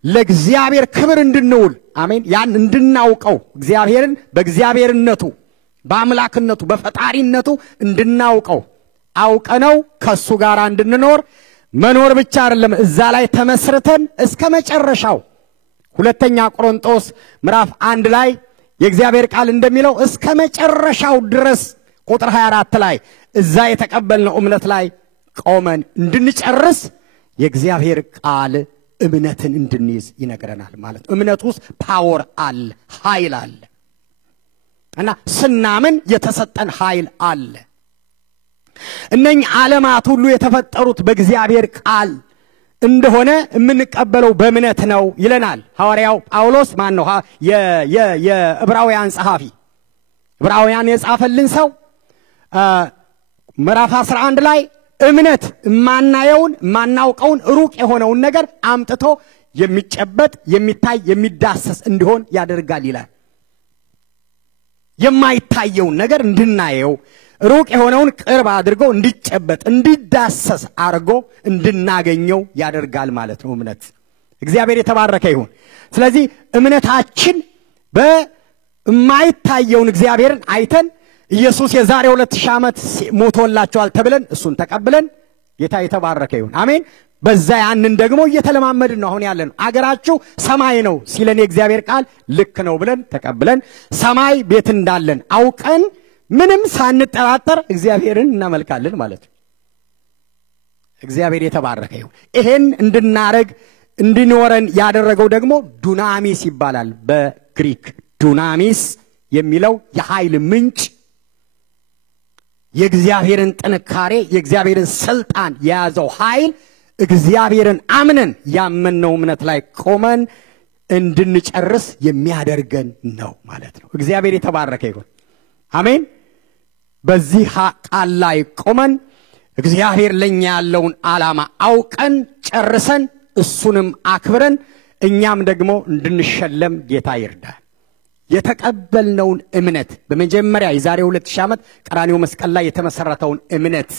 ለእግዚአብሔር ክብር እንድንውል አሜን። ያን እንድናውቀው እግዚአብሔርን በእግዚአብሔርነቱ በአምላክነቱ በፈጣሪነቱ እንድናውቀው አውቀነው ከሱ ጋር እንድንኖር መኖር ብቻ አይደለም እዛ ላይ ተመስርተን እስከ መጨረሻው ሁለተኛ ቆሮንቶስ ምዕራፍ 1 ላይ የእግዚአብሔር ቃል እንደሚለው እስከ መጨረሻው ድረስ ቁጥር 24 ላይ እዛ የተቀበልነው እምነት ላይ ቆመን እንድንጨርስ የእግዚአብሔር ቃል እምነትን እንድንይዝ ይነግረናል ማለት ነው። እምነት ውስጥ ፓወር አለ፣ ኃይል አለ እና ስናምን የተሰጠን ኃይል አለ። እነኚህ ዓለማት ሁሉ የተፈጠሩት በእግዚአብሔር ቃል እንደሆነ የምንቀበለው በእምነት ነው ይለናል ሐዋርያው ጳውሎስ። ማን ነው የዕብራውያን ጸሐፊ? ዕብራውያን የጻፈልን ሰው ምዕራፍ 11 ላይ እምነት ማናውቀውን ሩቅ የሆነውን ነገር አምጥቶ የሚጨበጥ የሚታይ የሚዳሰስ እንዲሆን ያደርጋል ይላል። የማይታየውን ነገር እንድናየው ሩቅ የሆነውን ቅርብ አድርጎ እንዲጨበጥ እንዲዳሰስ አድርጎ እንድናገኘው ያደርጋል ማለት ነው እምነት። እግዚአብሔር የተባረከ ይሁን። ስለዚህ እምነታችን በማይታየውን እግዚአብሔርን አይተን ኢየሱስ የዛሬ 2000 ዓመት ሞቶላቸዋል ተብለን እሱን ተቀብለን ጌታ የተባረከ ይሁን አሜን። በዛ ያንን ደግሞ እየተለማመድን ነው አሁን ያለን። አገራችሁ ሰማይ ነው ሲለን የእግዚአብሔር ቃል ልክ ነው ብለን ተቀብለን ሰማይ ቤት እንዳለን አውቀን ምንም ሳንጠራጠር እግዚአብሔርን እናመልካለን ማለት ነው። እግዚአብሔር የተባረከ ይሁን። ይሄን እንድናረግ እንድንወረን ያደረገው ደግሞ ዱናሚስ ይባላል። በግሪክ ዱናሚስ የሚለው የኃይል ምንጭ የእግዚአብሔርን ጥንካሬ የእግዚአብሔርን ስልጣን የያዘው ኃይል እግዚአብሔርን አምነን ያመንነው እምነት ላይ ቆመን እንድንጨርስ የሚያደርገን ነው ማለት ነው። እግዚአብሔር የተባረከ ይሁን አሜን። በዚህ ቃል ላይ ቆመን እግዚአብሔር ለኛ ያለውን ዓላማ አውቀን ጨርሰን እሱንም አክብረን እኛም ደግሞ እንድንሸለም ጌታ ይርዳል። የተቀበልነውን እምነት በመጀመሪያ የዛሬ 2000 ዓመት ቀራንዮ መስቀል ላይ የተመሰረተውን እምነት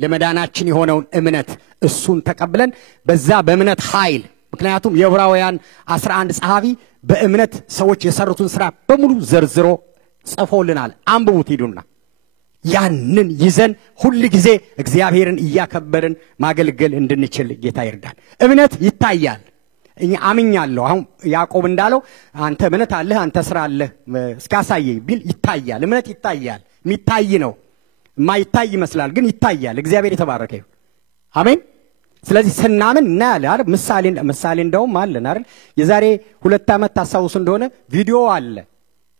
ለመዳናችን የሆነውን እምነት እሱን ተቀብለን በዛ በእምነት ኃይል ምክንያቱም የዕብራውያን 11 ጸሐፊ በእምነት ሰዎች የሰሩትን ሥራ በሙሉ ዘርዝሮ ጽፎልናል። አንብቡት ሂዱና። ያንን ይዘን ሁሉ ጊዜ እግዚአብሔርን እያከበርን ማገልገል እንድንችል ጌታ ይርዳል። እምነት ይታያል። እኛ አምኛለሁ አሁን ያዕቆብ እንዳለው አንተ እምነት አለህ አንተ ሥራ አለህ እስካሳየኝ ቢል ይታያል። እምነት ይታያል። የሚታይ ነው። የማይታይ ይመስላል ግን ይታያል። እግዚአብሔር የተባረከ ይሁን አሜን። ስለዚህ ስናምን እናያለን አይደል? ምሳሌ እንደውም አለን አይደል? የዛሬ 2 ዓመት ታሳውሱ እንደሆነ ቪዲዮ አለ።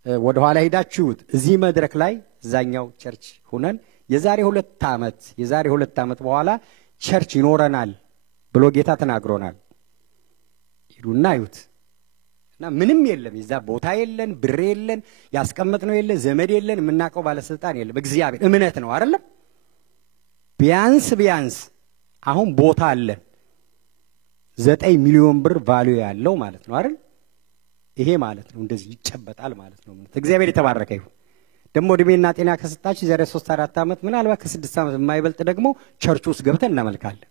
ወደ ኋላ ሄዳችሁት እዚህ መድረክ ላይ እዛኛው ቸርች ሆነን የዛሬ 2 ዓመት በኋላ ቸርች ይኖረናል ብሎ ጌታ ተናግሮናል። ሂዱና እዩት። እና ምንም የለም የዛ ቦታ የለን ብር የለን ያስቀመጥነው የለን ዘመድ የለን የምናቀው ባለስልጣን የለም። እግዚአብሔር እምነት ነው አይደል? ቢያንስ አሁን ቦታ አለን 9 ሚሊዮን ብር ቫልዩ ያለው ማለት ነው አይደል? ይሄ ማለት ነው እንደዚህ ይጨበጣል ማለት ነው። እግዚአብሔር የተባረከ ይሁን። ደግሞ እድሜና ጤና ከሰጣችሁ የዛሬ 3-4 ዓመት ምናልባት ከ6 ዓመት የማይበልጥ ደግሞ ቸርች ውስጥ ገብተን እናመልካለን።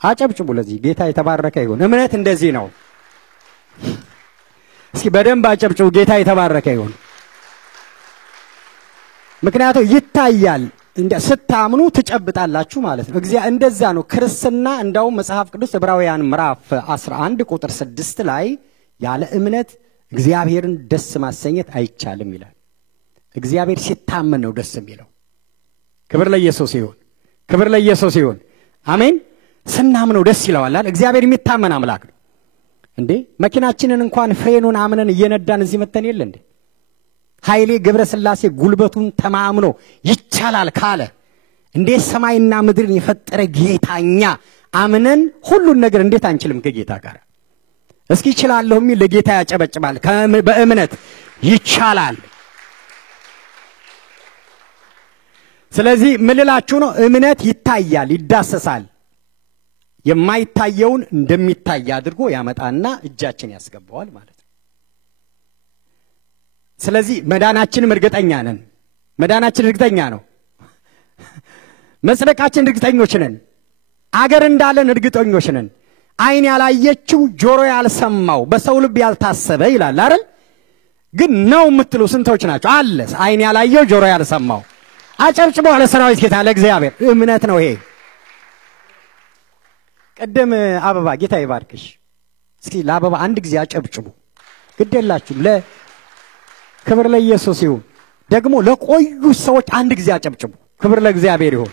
አጨብጭቡ ለዚህ ጌታ የተባረከ ይሁን። እምነት እንደዚህ ነው። እስኪ በደንብ አጨብጭቡ። ጌታ የተባረከ ይሁን። ምክንያቱም ይታያል። ስታምኑ ትጨብጣላችሁ ማለት ነው። እንደዛ ነው ክርስትና። እንደውም መጽሐፍ ቅዱስ ዕብራውያን ምዕራፍ 11 ቁጥር 6 ላይ ያለ እምነት እግዚአብሔርን ደስ ማሰኘት አይቻልም ይላል። እግዚአብሔር ሲታመን ነው ደስ የሚለው። ክብር ለኢየሱስ ይሁን። ክብር ለኢየሱስ ይሁን አሜን። ስናምነው ደስ ይለዋል አይደል? እግዚአብሔር የሚታመን አምላክ ነው እንዴ። መኪናችንን እንኳን ፍሬኑን አምነን እየነዳን እዚህ መተን የለ እንዴ? ኃይሌ ገብረ ሥላሴ ጉልበቱን ተማምኖ ይቻላል ካለ እንዴት ሰማይና ምድርን የፈጠረ ጌታኛ አምነን ሁሉን ነገር እንዴት አንችልም ከጌታ ጋር? እስኪ ይችላልው የሚል ለጌታ ያጨበጭባል። በእምነት ይቻላል። ስለዚህ ምልላችሁ ነው እምነት ይታያል፣ ይዳሰሳል። የማይታየውን እንደሚታይ አድርጎ ያመጣና እጃችን ያስገባዋል ማለት ነው። ስለዚህ መዳናችንም እርግጠኛ ነን። መዳናችን እርግጠኛ ነው። መጽደቃችን እርግጠኞች ነን። አገር እንዳለን እርግጠኞች ነን። አይን ያላየችው ጆሮ ያልሰማው በሰው ልብ ያልታሰበ ይላል አይደል? ግን ነው የምትሉ ስንቶች ናቸው? አለ አይን ያላየው ጆሮ ያልሰማው። አጨብጭቦ ለሰራዊት ጌታ ለእግዚአብሔር። እምነት ነው ይሄ። ቀደም አበባ ጌታ ይባርክሽ። እስኪ ለአበባ አንድ ጊዜ አጨብጭቡ። ግዴላችሁ ለክብር ለኢየሱስ ይሁን። ደግሞ ለቆዩ ሰዎች አንድ ጊዜ አጨብጭቡ። ክብር ለእግዚአብሔር ይሁን።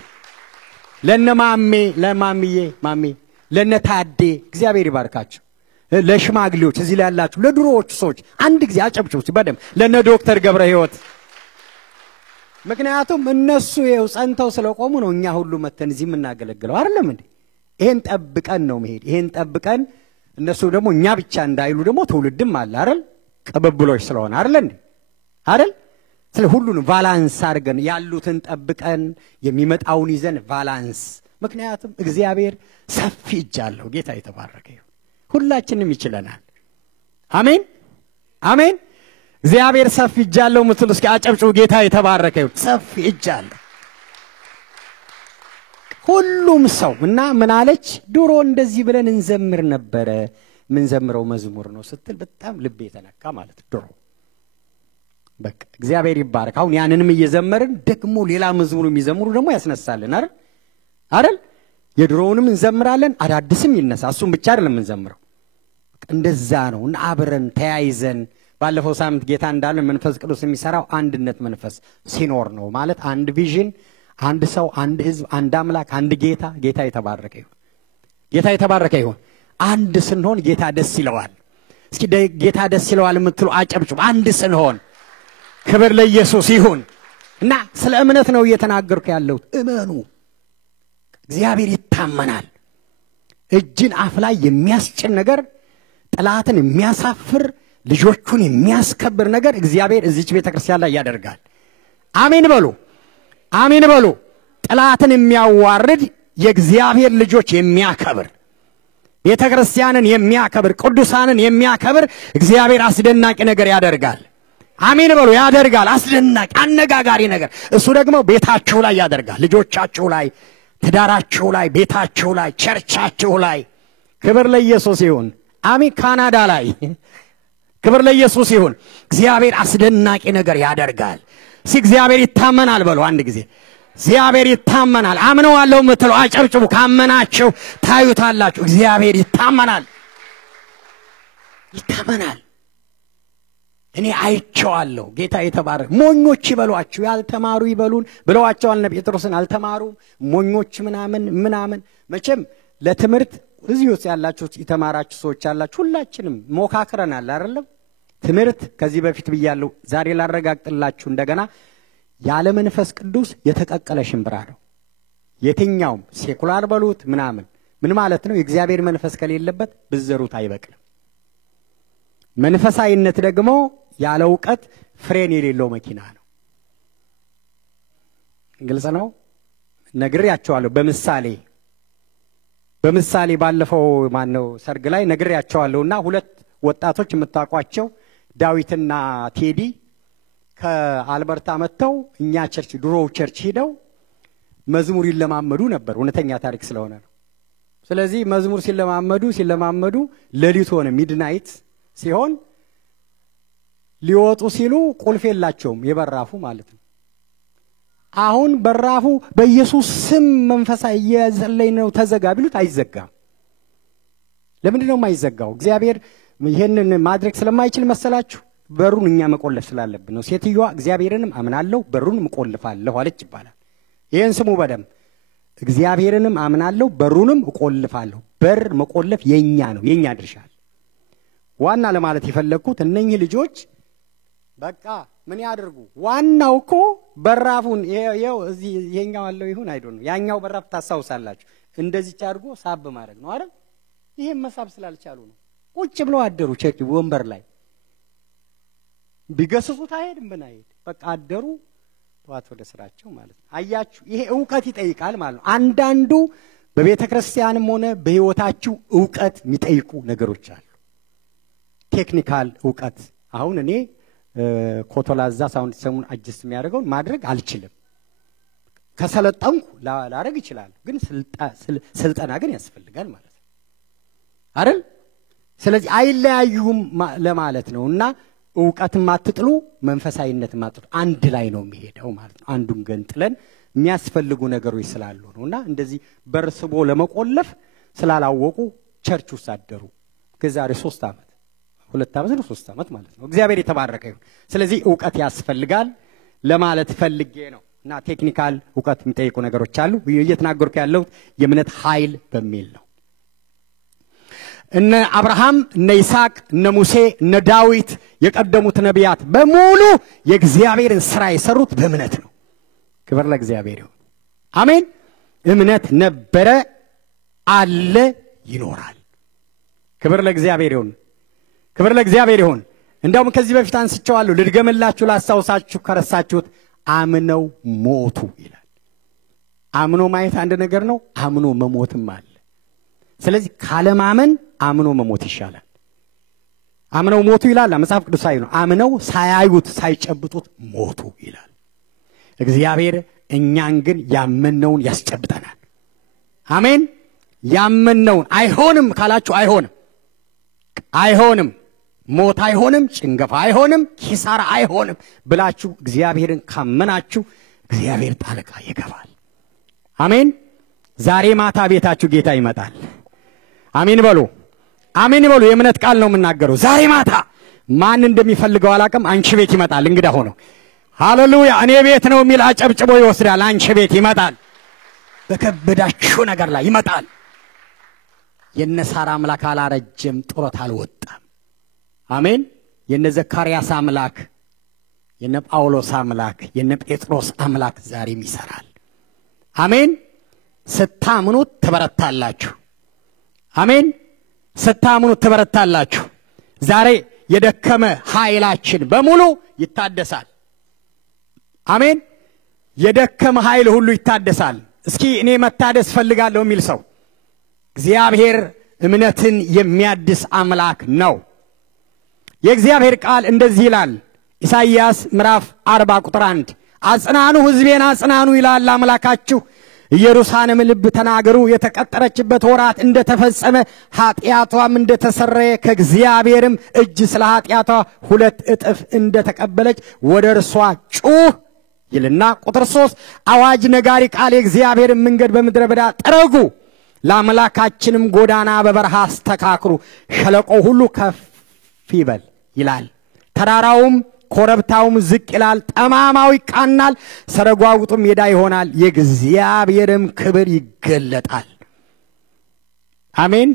ለነማሜ ለማሚዬ ማሚ ለነታዴ እግዚአብሔር ይባርካችሁ። ለሽማግሌዎች እዚህ ላይ ያላችሁ ለድሮዎቹ ሰዎች አንድ ጊዜ አጨብጭቡ በደም ለነ ዶክተር ገብረ ሕይወት። ምክንያቱም እነሱ ይኸው ጸንተው ስለቆሙ ነው እኛ ሁሉ መተን እዚህ የምናገለግለው አይደለም እንዴ? ይሄን ጠብቀን ነው መሄድ። ይሄን ጠብቀን እነሱ ደግሞ እኛ ብቻ እንዳይሉ ደግሞ ትውልድም አለ አይደል? ቅብብሎች ስለሆነ አይደል እንዴ? አይደል? ስለ ሁሉን ቫላንስ አድርገን ያሉትን ጠብቀን የሚመጣውን ይዘን ቫላንስ። ምክንያቱም እግዚአብሔር ሰፊ እጅ አለው። ጌታ የተባረከ ይሁን። ሁላችንም ይችለናል። አሜን አሜን። እግዚአብሔር ሰፊ እጅ አለው ምትሉ እስኪ አጨብጭቡ። ጌታ የተባረከ ይሁን። ሰፊ እጅ አለው ሁሉም ሰው እና ምን አለች? ድሮ እንደዚህ ብለን እንዘምር ነበረ። ምን ዘምረው መዝሙር ነው ስትል በጣም ልቤ ተነካ ማለት ድሮ። በቃ እግዚአብሔር ይባረክ። አሁን ያንንም እየዘመርን ደግሞ ሌላ መዝሙር የሚዘምሩ ደግሞ ያስነሳልን አይደል አይደል? የድሮውንም እንዘምራለን፣ አዳዲስም ይነሳ። እሱም ብቻ አይደለም እንዘምረው። እንደዛ ነው እና አብረን ተያይዘን ባለፈው ሳምንት ጌታ እንዳለ መንፈስ ቅዱስ የሚሰራው አንድነት መንፈስ ሲኖር ነው ማለት አንድ ቪዥን፣ አንድ ሰው፣ አንድ ህዝብ፣ አንድ አምላክ፣ አንድ ጌታ። ጌታ የተባረከ ይሁን። ጌታ የተባረከ ይሁን። አንድ ስንሆን ጌታ ደስ ይለዋል። እስኪ ጌታ ደስ ይለዋል የምትሉ አጨብጭቡ። አንድ ስንሆን ክብር ለኢየሱስ ይሁን። እና ስለ እምነት ነው እየተናገርኩ ያለሁት። እመኑ። እግዚአብሔር ይታመናል። እጅን አፍ ላይ የሚያስጭን ነገር፣ ጠላትን የሚያሳፍር ልጆቹን የሚያስከብር ነገር እግዚአብሔር እዚች ቤተክርስቲያን ላይ ያደርጋል። አሜን በሉ። አሜን በሉ። ጠላትን የሚያዋርድ የእግዚአብሔር ልጆች የሚያከብር ቤተክርስቲያንን የሚያከብር ቅዱሳንን የሚያከብር እግዚአብሔር አስደናቂ ነገር ያደርጋል። አሜን በሉ። ያደርጋል። አስደናቂ አነጋጋሪ ነገር እሱ ደግሞ ቤታችሁ ላይ ያደርጋል። ልጆቻችሁ ላይ፣ ትዳራችሁ ላይ፣ ቤታችሁ ላይ፣ ቸርቻችሁ ላይ። ክብር ለኢየሱስ ይሁን። አሜን። ካናዳ ላይ ክብር ለኢየሱስ ይሁን። እግዚአብሔር አስደናቂ ነገር ያደርጋል። እግዚአብሔር ይታመናል በሉ አንድ ጊዜ። እግዚአብሔር ይታመናል። አምነዋለሁ የምትሉ አጨብጭቡ። ካመናችሁ ታዩታላችሁ። እግዚአብሔር ይታመናል። ይታመናል። እኔ አይቼዋለሁ። ጌታ የተባረከ። ሞኞች ይበሏችሁ፣ ያልተማሩ ይበሉን ብለዋቸዋል ነብይ ጴጥሮስን። አልተማሩ ሞኞች ምናምን። መቼም ለትምህርት እዚህ ውስጥ ያላችሁ የተማራችሁ ሰዎች አላችሁ። ሁላችንም ሞካክረናል አይደለም? ትምህርት ከዚህ በፊት ብያለሁ። ዛሬ ላረጋግጥላችሁ እንደገና ያለ መንፈስ ቅዱስ የተቀቀለ ሽምብራ ነው። የትኛውም ሴኩላር በሉት ምናምን ምን ማለት ነው? የእግዚአብሔር መንፈስ ከሌለበት ብዘሩት አይበቅልም። መንፈሳዊነት ደግሞ ያለ ዕውቀት ፍሬን የሌለው መኪና ነው። ግልጽ ነው። ነግሬያቸዋለሁ በምሳሌ ባለፈው ማነው ሰርግ ላይ ነግሬያቸዋለሁና ሁለት ወጣቶች የምታውቋቸው ዳዊትና ቴዲ ከአልበርታ መጥተው እኛ ቸርች ድሮው ቸርች ሄደው መዝሙር ይለማመዱ ነበር። እውነተኛ ታሪክ ስለሆነ ነው። ስለዚህ መዝሙር ሲለማመዱ ሌሊት ሆነ፣ ሚድናይት ሲሆን ሊወጡ ሲሉ ቁልፍ የላቸውም፣ የበራፉ ማለት ነው። አሁን በራፉ በኢየሱስ ስም መንፈሳዊ እየዘለይ ነው ተዘጋ ቢሉት አይዘጋም። ለምንድን ነው የማይዘጋው? እግዚአብሔር ይሄንን ማድረግ ስለማይችል መሰላችሁ? በሩን እኛ መቆለፍ ስላለብን ነው። ሴትዮዋ እግዚአብሔርንም አምናለሁ በሩን እቆልፋለሁ አለች ይባላል። ይሄን ስሙ በደም። እግዚአብሔርንም አምናለሁ በሩንም እቆልፋለሁ። በር መቆለፍ የኛ ነው፣ የኛ ድርሻ። ዋና ለማለት የፈለኩት እነኚህ ልጆች በቃ ምን ያደርጉ? ዋናው እኮ በራፉን ይሄው እዚህ ይሄኛው አለው ይሁን አይዶ ነው። ያኛው በራፍ ታሳውሳላችሁ እንደዚህ አድርጎ ሳብ ማድረግ ነው አይደል? ይሄን መሳብ ስላልቻሉ ነው ቁጭ ብለው አደሩ። ቸርች ወንበር ላይ ቢገስጹት አይሄድም ብናይድ በቃ አደሩ። ተዋት ወደ ስራቸው ማለት ነው። አያችሁ፣ ይሄ ዕውቀት ይጠይቃል ማለት ነው። አንዳንዱ በቤተክርስቲያንም ሆነ በህይወታችሁ ዕውቀት የሚጠይቁ ነገሮች አሉ። ቴክኒካል ዕውቀት። አሁን እኔ ኮቶላዛ ሳውንድ ሰሙን አጅስት የሚያደርገው ማድረግ አልችልም። ከሰለጠንኩ ላረግ ይችላል፣ ግን ስልጠና ግን ያስፈልጋል ማለት ነው። አይደል? ስለዚህ አይለያዩም ለማለት ነውና ዕውቀትን ማትጥሉ መንፈሳዊነትን ማትጥሉ አንድ ላይ ነው የሚሄደው ማለት ነው። አንዱን ገንጥለን የሚያስፈልጉ ነገሮች ስላሉ ነውና እንደዚህ በርስቦ ለመቆለፍ ስላላወቁ ቸርች ውስጥ አደሩ። ከዛሬ 3 ዓመት 2 ዓመት ነው 3 ዓመት ማለት ነው። እግዚአብሔር የተባረከ ይሁን። ስለዚህ ዕውቀት ያስፈልጋል ለማለት ፈልጌ ነው። እና ቴክኒካል ዕውቀት የሚጠይቁ ነገሮች አሉ። እየተናገርኩ ያለው የእምነት ኃይል በሚል ነው። እነ አብርሃም እነ ይስሐቅ እነ ሙሴ እነ ዳዊት የቀደሙት ነቢያት በሙሉ የእግዚአብሔርን ሥራ የሰሩት በእምነት ነው። ክብር ለእግዚአብሔር ይሁን። አሜን። እምነት ነበረ፣ አለ፣ ይኖራል። ክብር ለእግዚአብሔር ይሁን። ክብር ለእግዚአብሔር ይሁን። እንደውም ከዚህ በፊት አንስቼዋለሁ፣ ልድገምላችሁ ላስታውሳችሁ ከረሳችሁት። አምነው ሞቱ ይላል። አምኖ ማየት አንድ ነገር ነው፣ አምኖ መሞትም አለ። ስለዚህ ካለማመን አምኖ መሞት ይሻላል። አምነው ሞቱ ይላል መጽሐፍ ቅዱሳዊ ነው። አምነው ሳያዩት ሳይጨብጡት ሞቱ ይላል። እግዚአብሔር እኛን ግን ያመነውን ያስጨብጠናል። አሜን። ያመነውን አይሆንም ካላችሁ አይሆንም፣ አይሆንም፣ ሞት አይሆንም፣ ጭንገፋ አይሆንም፣ ኪሳራ አይሆንም ብላችሁ እግዚአብሔርን ካመናችሁ እግዚአብሔር ጣልቃ ይገባል። አሜን። ዛሬ ማታ ቤታችሁ ጌታ ይመጣል። አሜን በሉ፣ አሜን በሉ። የእምነት ቃል ነው የምናገረው። ዛሬ ማታ ማን እንደሚፈልገው አላቅም፣ አንቺ ቤት ይመጣል። እንግዳ ሆኖ ሃሌሉያ እኔ ቤት ነው የሚል አጨብጭቦ ይወስዳል። አንቺ ቤት ይመጣል። በከበዳችሁ ነገር ላይ ይመጣል። የነሳራ አምላክ አላረጀም፣ ጡረታ አልወጣም። አሜን። የነ ዘካርያስ አምላክ፣ የነ ጳውሎስ አምላክ፣ የነ ጴጥሮስ አምላክ ዛሬም ይሰራል። አሜን። ስታምኑት ትበረታላችሁ። አሜን። ስታምኑት ትበረታላችሁ። ዛሬ የደከመ ኃይላችን በሙሉ ይታደሳል። አሜን። የደከመ ኃይል ሁሉ ይታደሳል። እስኪ እኔ መታደስ ፈልጋለሁ የሚል ሰው እግዚአብሔር እምነትን የሚያድስ አምላክ ነው። የእግዚአብሔር ቃል እንደዚህ ይላል። ኢሳይያስ ምዕራፍ 40 ቁጥር 1 አጽናኑ ሕዝቤን አጽናኑ ይላል አምላካችሁ። ኢየሩሳሌም ልብ ተናገሩ፣ የተቀጠረችበት ወራት እንደተፈጸመ ኃጢአቷም እንደተሰረየ ከእግዚአብሔርም እጅ ስለ ኃጢአቷ 2 እጥፍ እንደተቀበለች ወደ እርሷ ጩህ ይልና ቁጥር 3 አዋጅ ነጋሪ ቃል የእግዚአብሔርን መንገድ በምድረ በዳ ጠረጉ፣ ለአምላካችንም ጎዳና በበረሃ አስተካክሉ፣ ሸለቆ ሁሉ ከፍ ይበል ይላል፣ ተራራውም ኮረብታውም ዝቅ ይላል፣ ጠማማው ይቃናል፣ ሰረጓጉጡም ሜዳ ይሆናል፣ የእግዚአብሔርም ክብር ይገለጣል። አሜን።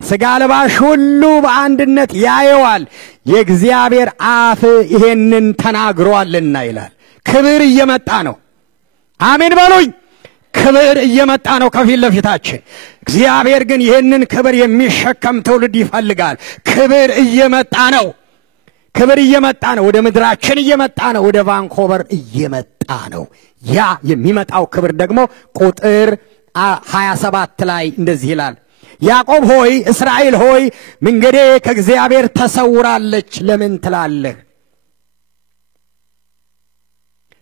ሥጋ ለባሽ ሁሉ በአንድነት ያየዋል፣ የእግዚአብሔር አፍ ይሄንን ተናግሯልና ይላል። ክብር እየመጣ ነው። አሜን በሉኝ። ክብር እየመጣ ነው ከፊት ለፊታችን። እግዚአብሔር ግን ይሄንን ክብር የሚሸከም ትውልድ ይፈልጋል። ክብር እየመጣ ነው። ክብር እየመጣ ነው። ወደ ምድራችን እየመጣ ነው። ወደ ቫንኮቨር እየመጣ ነው። ያ የሚመጣው ክብር ደግሞ ቁጥር 27 ላይ እንደዚህ ይላል። ያዕቆብ ሆይ እስራኤል ሆይ መንገዴ ከእግዚአብሔር ተሰውራለች ለምን ትላለህ?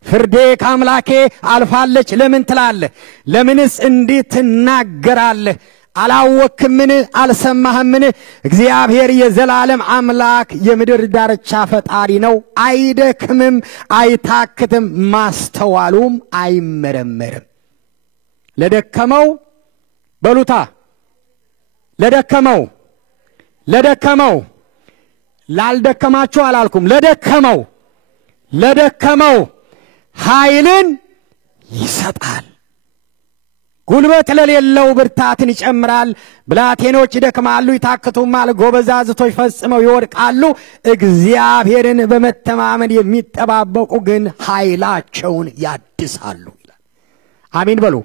ፍርዴ ከአምላኬ አልፋለች ለምን ትላለህ? ለምንስ እንዲህ ትናገራለህ? አላወክምን? አልሰማህምን? እግዚአብሔር የዘላለም አምላክ የምድር ዳርቻ ፈጣሪ ነው። አይደክምም፣ አይታክትም፣ ማስተዋሉም አይመረመርም። ለደከመው በሉታ ለደከመው ላልደከማችሁ አላልኩም። ለደከመው ኃይልን ይሰጣል። ጉልበት ለሌለው ብርታትን ይጨምራል። ብላቴኖች ይደክማሉ ይታክቱማል፣ ጎበዛዝቶች ፈጽመው ይወድቃሉ። እግዚአብሔርን በመተማመን የሚጠባበቁ ግን ኃይላቸውን ያድሳሉ ይላል። አሜን በሉ።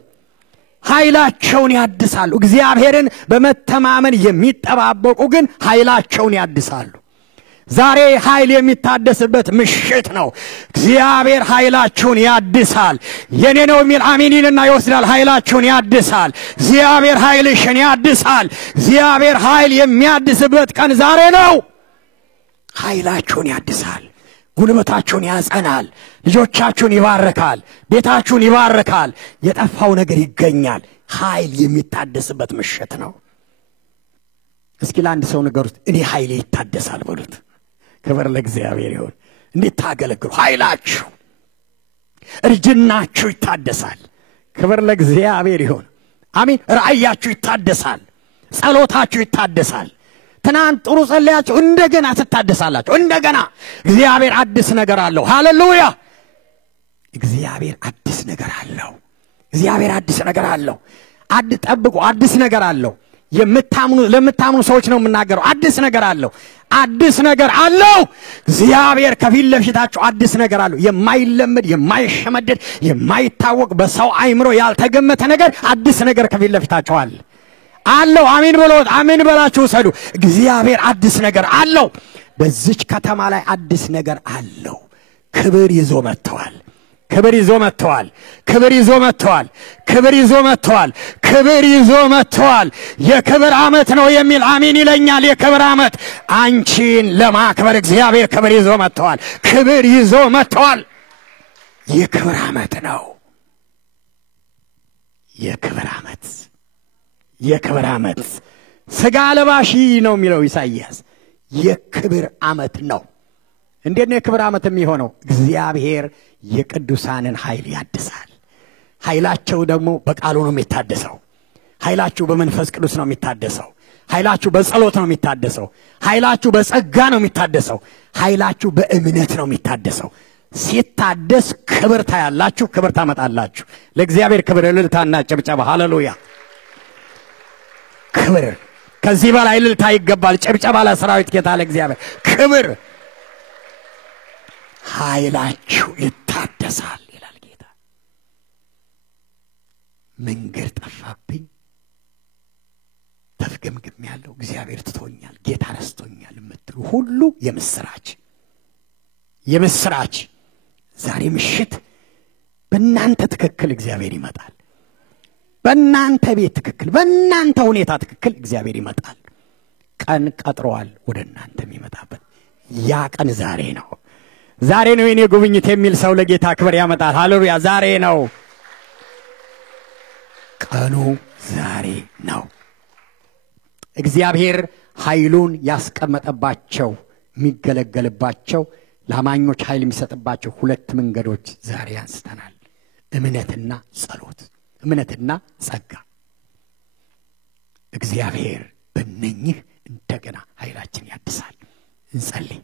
ኃይላቸውን ያድሳሉ። እግዚአብሔርን በመተማመን የሚጠባበቁ ግን ኃይላቸውን ያድሳሉ። ዛሬ ኃይል የሚታደስበት ምሽት ነው። እግዚአብሔር ኃይላችሁን ያድሳል። የኔ ነው የሚል አሜንና ይወስዳል። ኃይላችሁን ያድሳል። እግዚአብሔር ኃይልሽን ያድሳል። እግዚአብሔር ኃይል የሚያድስበት ቀን ዛሬ ነው። ኃይላችሁን ያድሳል። ጉልበታችሁን ያጸናል። ልጆቻችሁን ይባርካል። ቤታችሁን ይባርካል። የጠፋው ነገር ይገኛል። ኃይል የሚታደስበት ምሽት ነው። እስኪ ለአንድ ሰው ንገሩት፣ እኔ ኃይሌ ይታደሳል በሉት። ክብር ለእግዚአብሔር ይሁን። እንዴት ታገለግሉ? ኃይላችሁ እርጅናችሁ ይታደሳል። ክብር ለእግዚአብሔር ይሁን። አሜን። ራእያችሁ ይታደሳል። ጸሎታችሁ ይታደሳል። ትናንት ጥሩ ጸልያችሁ እንደገና ትታደሳላችሁ። እንደገና እግዚአብሔር አዲስ ነገር አለው። ሃሌሉያ! እግዚአብሔር አዲስ ነገር አለው። እግዚአብሔር አዲስ ነገር አለው። ጠብቁ፣ አዲስ ነገር አለው። ለምታምኑ ሰዎች ነው የምናገረው። አዲስ ነገር አለው። አዲስ ነገር አለው። እግዚአብሔር ከፊት ለፊታችሁ አዲስ ነገር አለው። የማይለመድ የማይሸመደድ የማይታወቅ በሰው አይምሮ ያልተገመተ ነገር አዲስ ነገር ከፊት ለፊታችሁ አለው። አሜን ብሎ አሜን በላችሁ ሰዱ። እግዚአብሔር አዲስ ነገር አለው። በዚች ከተማ ላይ አዲስ ነገር አለው። ክብር ይዞ መጥቷል። ክብር ይዞ መጥቷል። ክብር ይዞ መጥቷል። ክብር ይዞ መጥቷል። ክብር ይዞ መጥቷል። የክብር ዓመት ነው የሚል አሜን ይለኛል። የክብር ዓመት አንቺን ለማክበር እግዚአብሔር ክብር ይዞ መጥቷል። ክብር ይዞ መጥቷል። የክብር ዓመት ነው። የክብር ዓመት የክብር ዓመት ሥጋ ለባሽ ነው የሚለው ኢሳይያስ። የክብር ዓመት ነው። እንዴት ነው የክብር ዓመት የሚሆነው? እግዚአብሔር የቅዱሳንን ኃይል ያድሳል። ኃይላቸው ደግሞ በቃሉ ነው የሚታደሰው። ኃይላችሁ በመንፈስ ቅዱስ ነው የሚታደሰው። ኃይላችሁ በጸሎት ነው የሚታደሰው። ኃይላችሁ በጸጋ ነው የሚታደሰው። ኃይላችሁ በእምነት ነው የሚታደሰው። ሲታደስ ክብር ታያላችሁ፣ ክብር ታመጣላችሁ። ለእግዚአብሔር ክብር እልልታና ጭብጨባ። ሃሌሉያ! ክብር ከዚህ በላይ እልልታ ይገባል። ጭብጨባ ለሰራዊት ጌታ ለእግዚአብሔር ክብር። ኃይላችሁ ይታደሳል ይላል ጌታ። መንገድ ጠፋብኝ፣ ተፍገምግም ያለው እግዚአብሔር ትቶኛል፣ ጌታ ረስቶኛል የምትሉ ሁሉ የምስራች የምስራች። ዛሬ ምሽት በእናንተ ትክክል እግዚአብሔር ይመጣል። በእናንተ ቤት ትክክል፣ በእናንተ ሁኔታ ትክክል እግዚአብሔር ይመጣል። ቀን ቀጥሯል ወደ እናንተ የሚመጣበት። ያ ቀን ዛሬ ነው። ዛሬ ነው የኔ ጉብኝት የሚል ሰው ለጌታ ክብር ያመጣል። ሃሌሉያ! ዛሬ ነው ቀኑ፣ ዛሬ ነው። እግዚአብሔር ኃይሉን ያስቀመጠባቸው የሚገለገልባቸው ለአማኞች ኃይል የሚሰጥባቸው ሁለት መንገዶች ዛሬ አንስተናል። እምነትና ጸሎት፣ እምነትና ጸጋ። እግዚአብሔር በእነኚህ እንደገና ኃይላችን ያድሳል። እንጸልይ።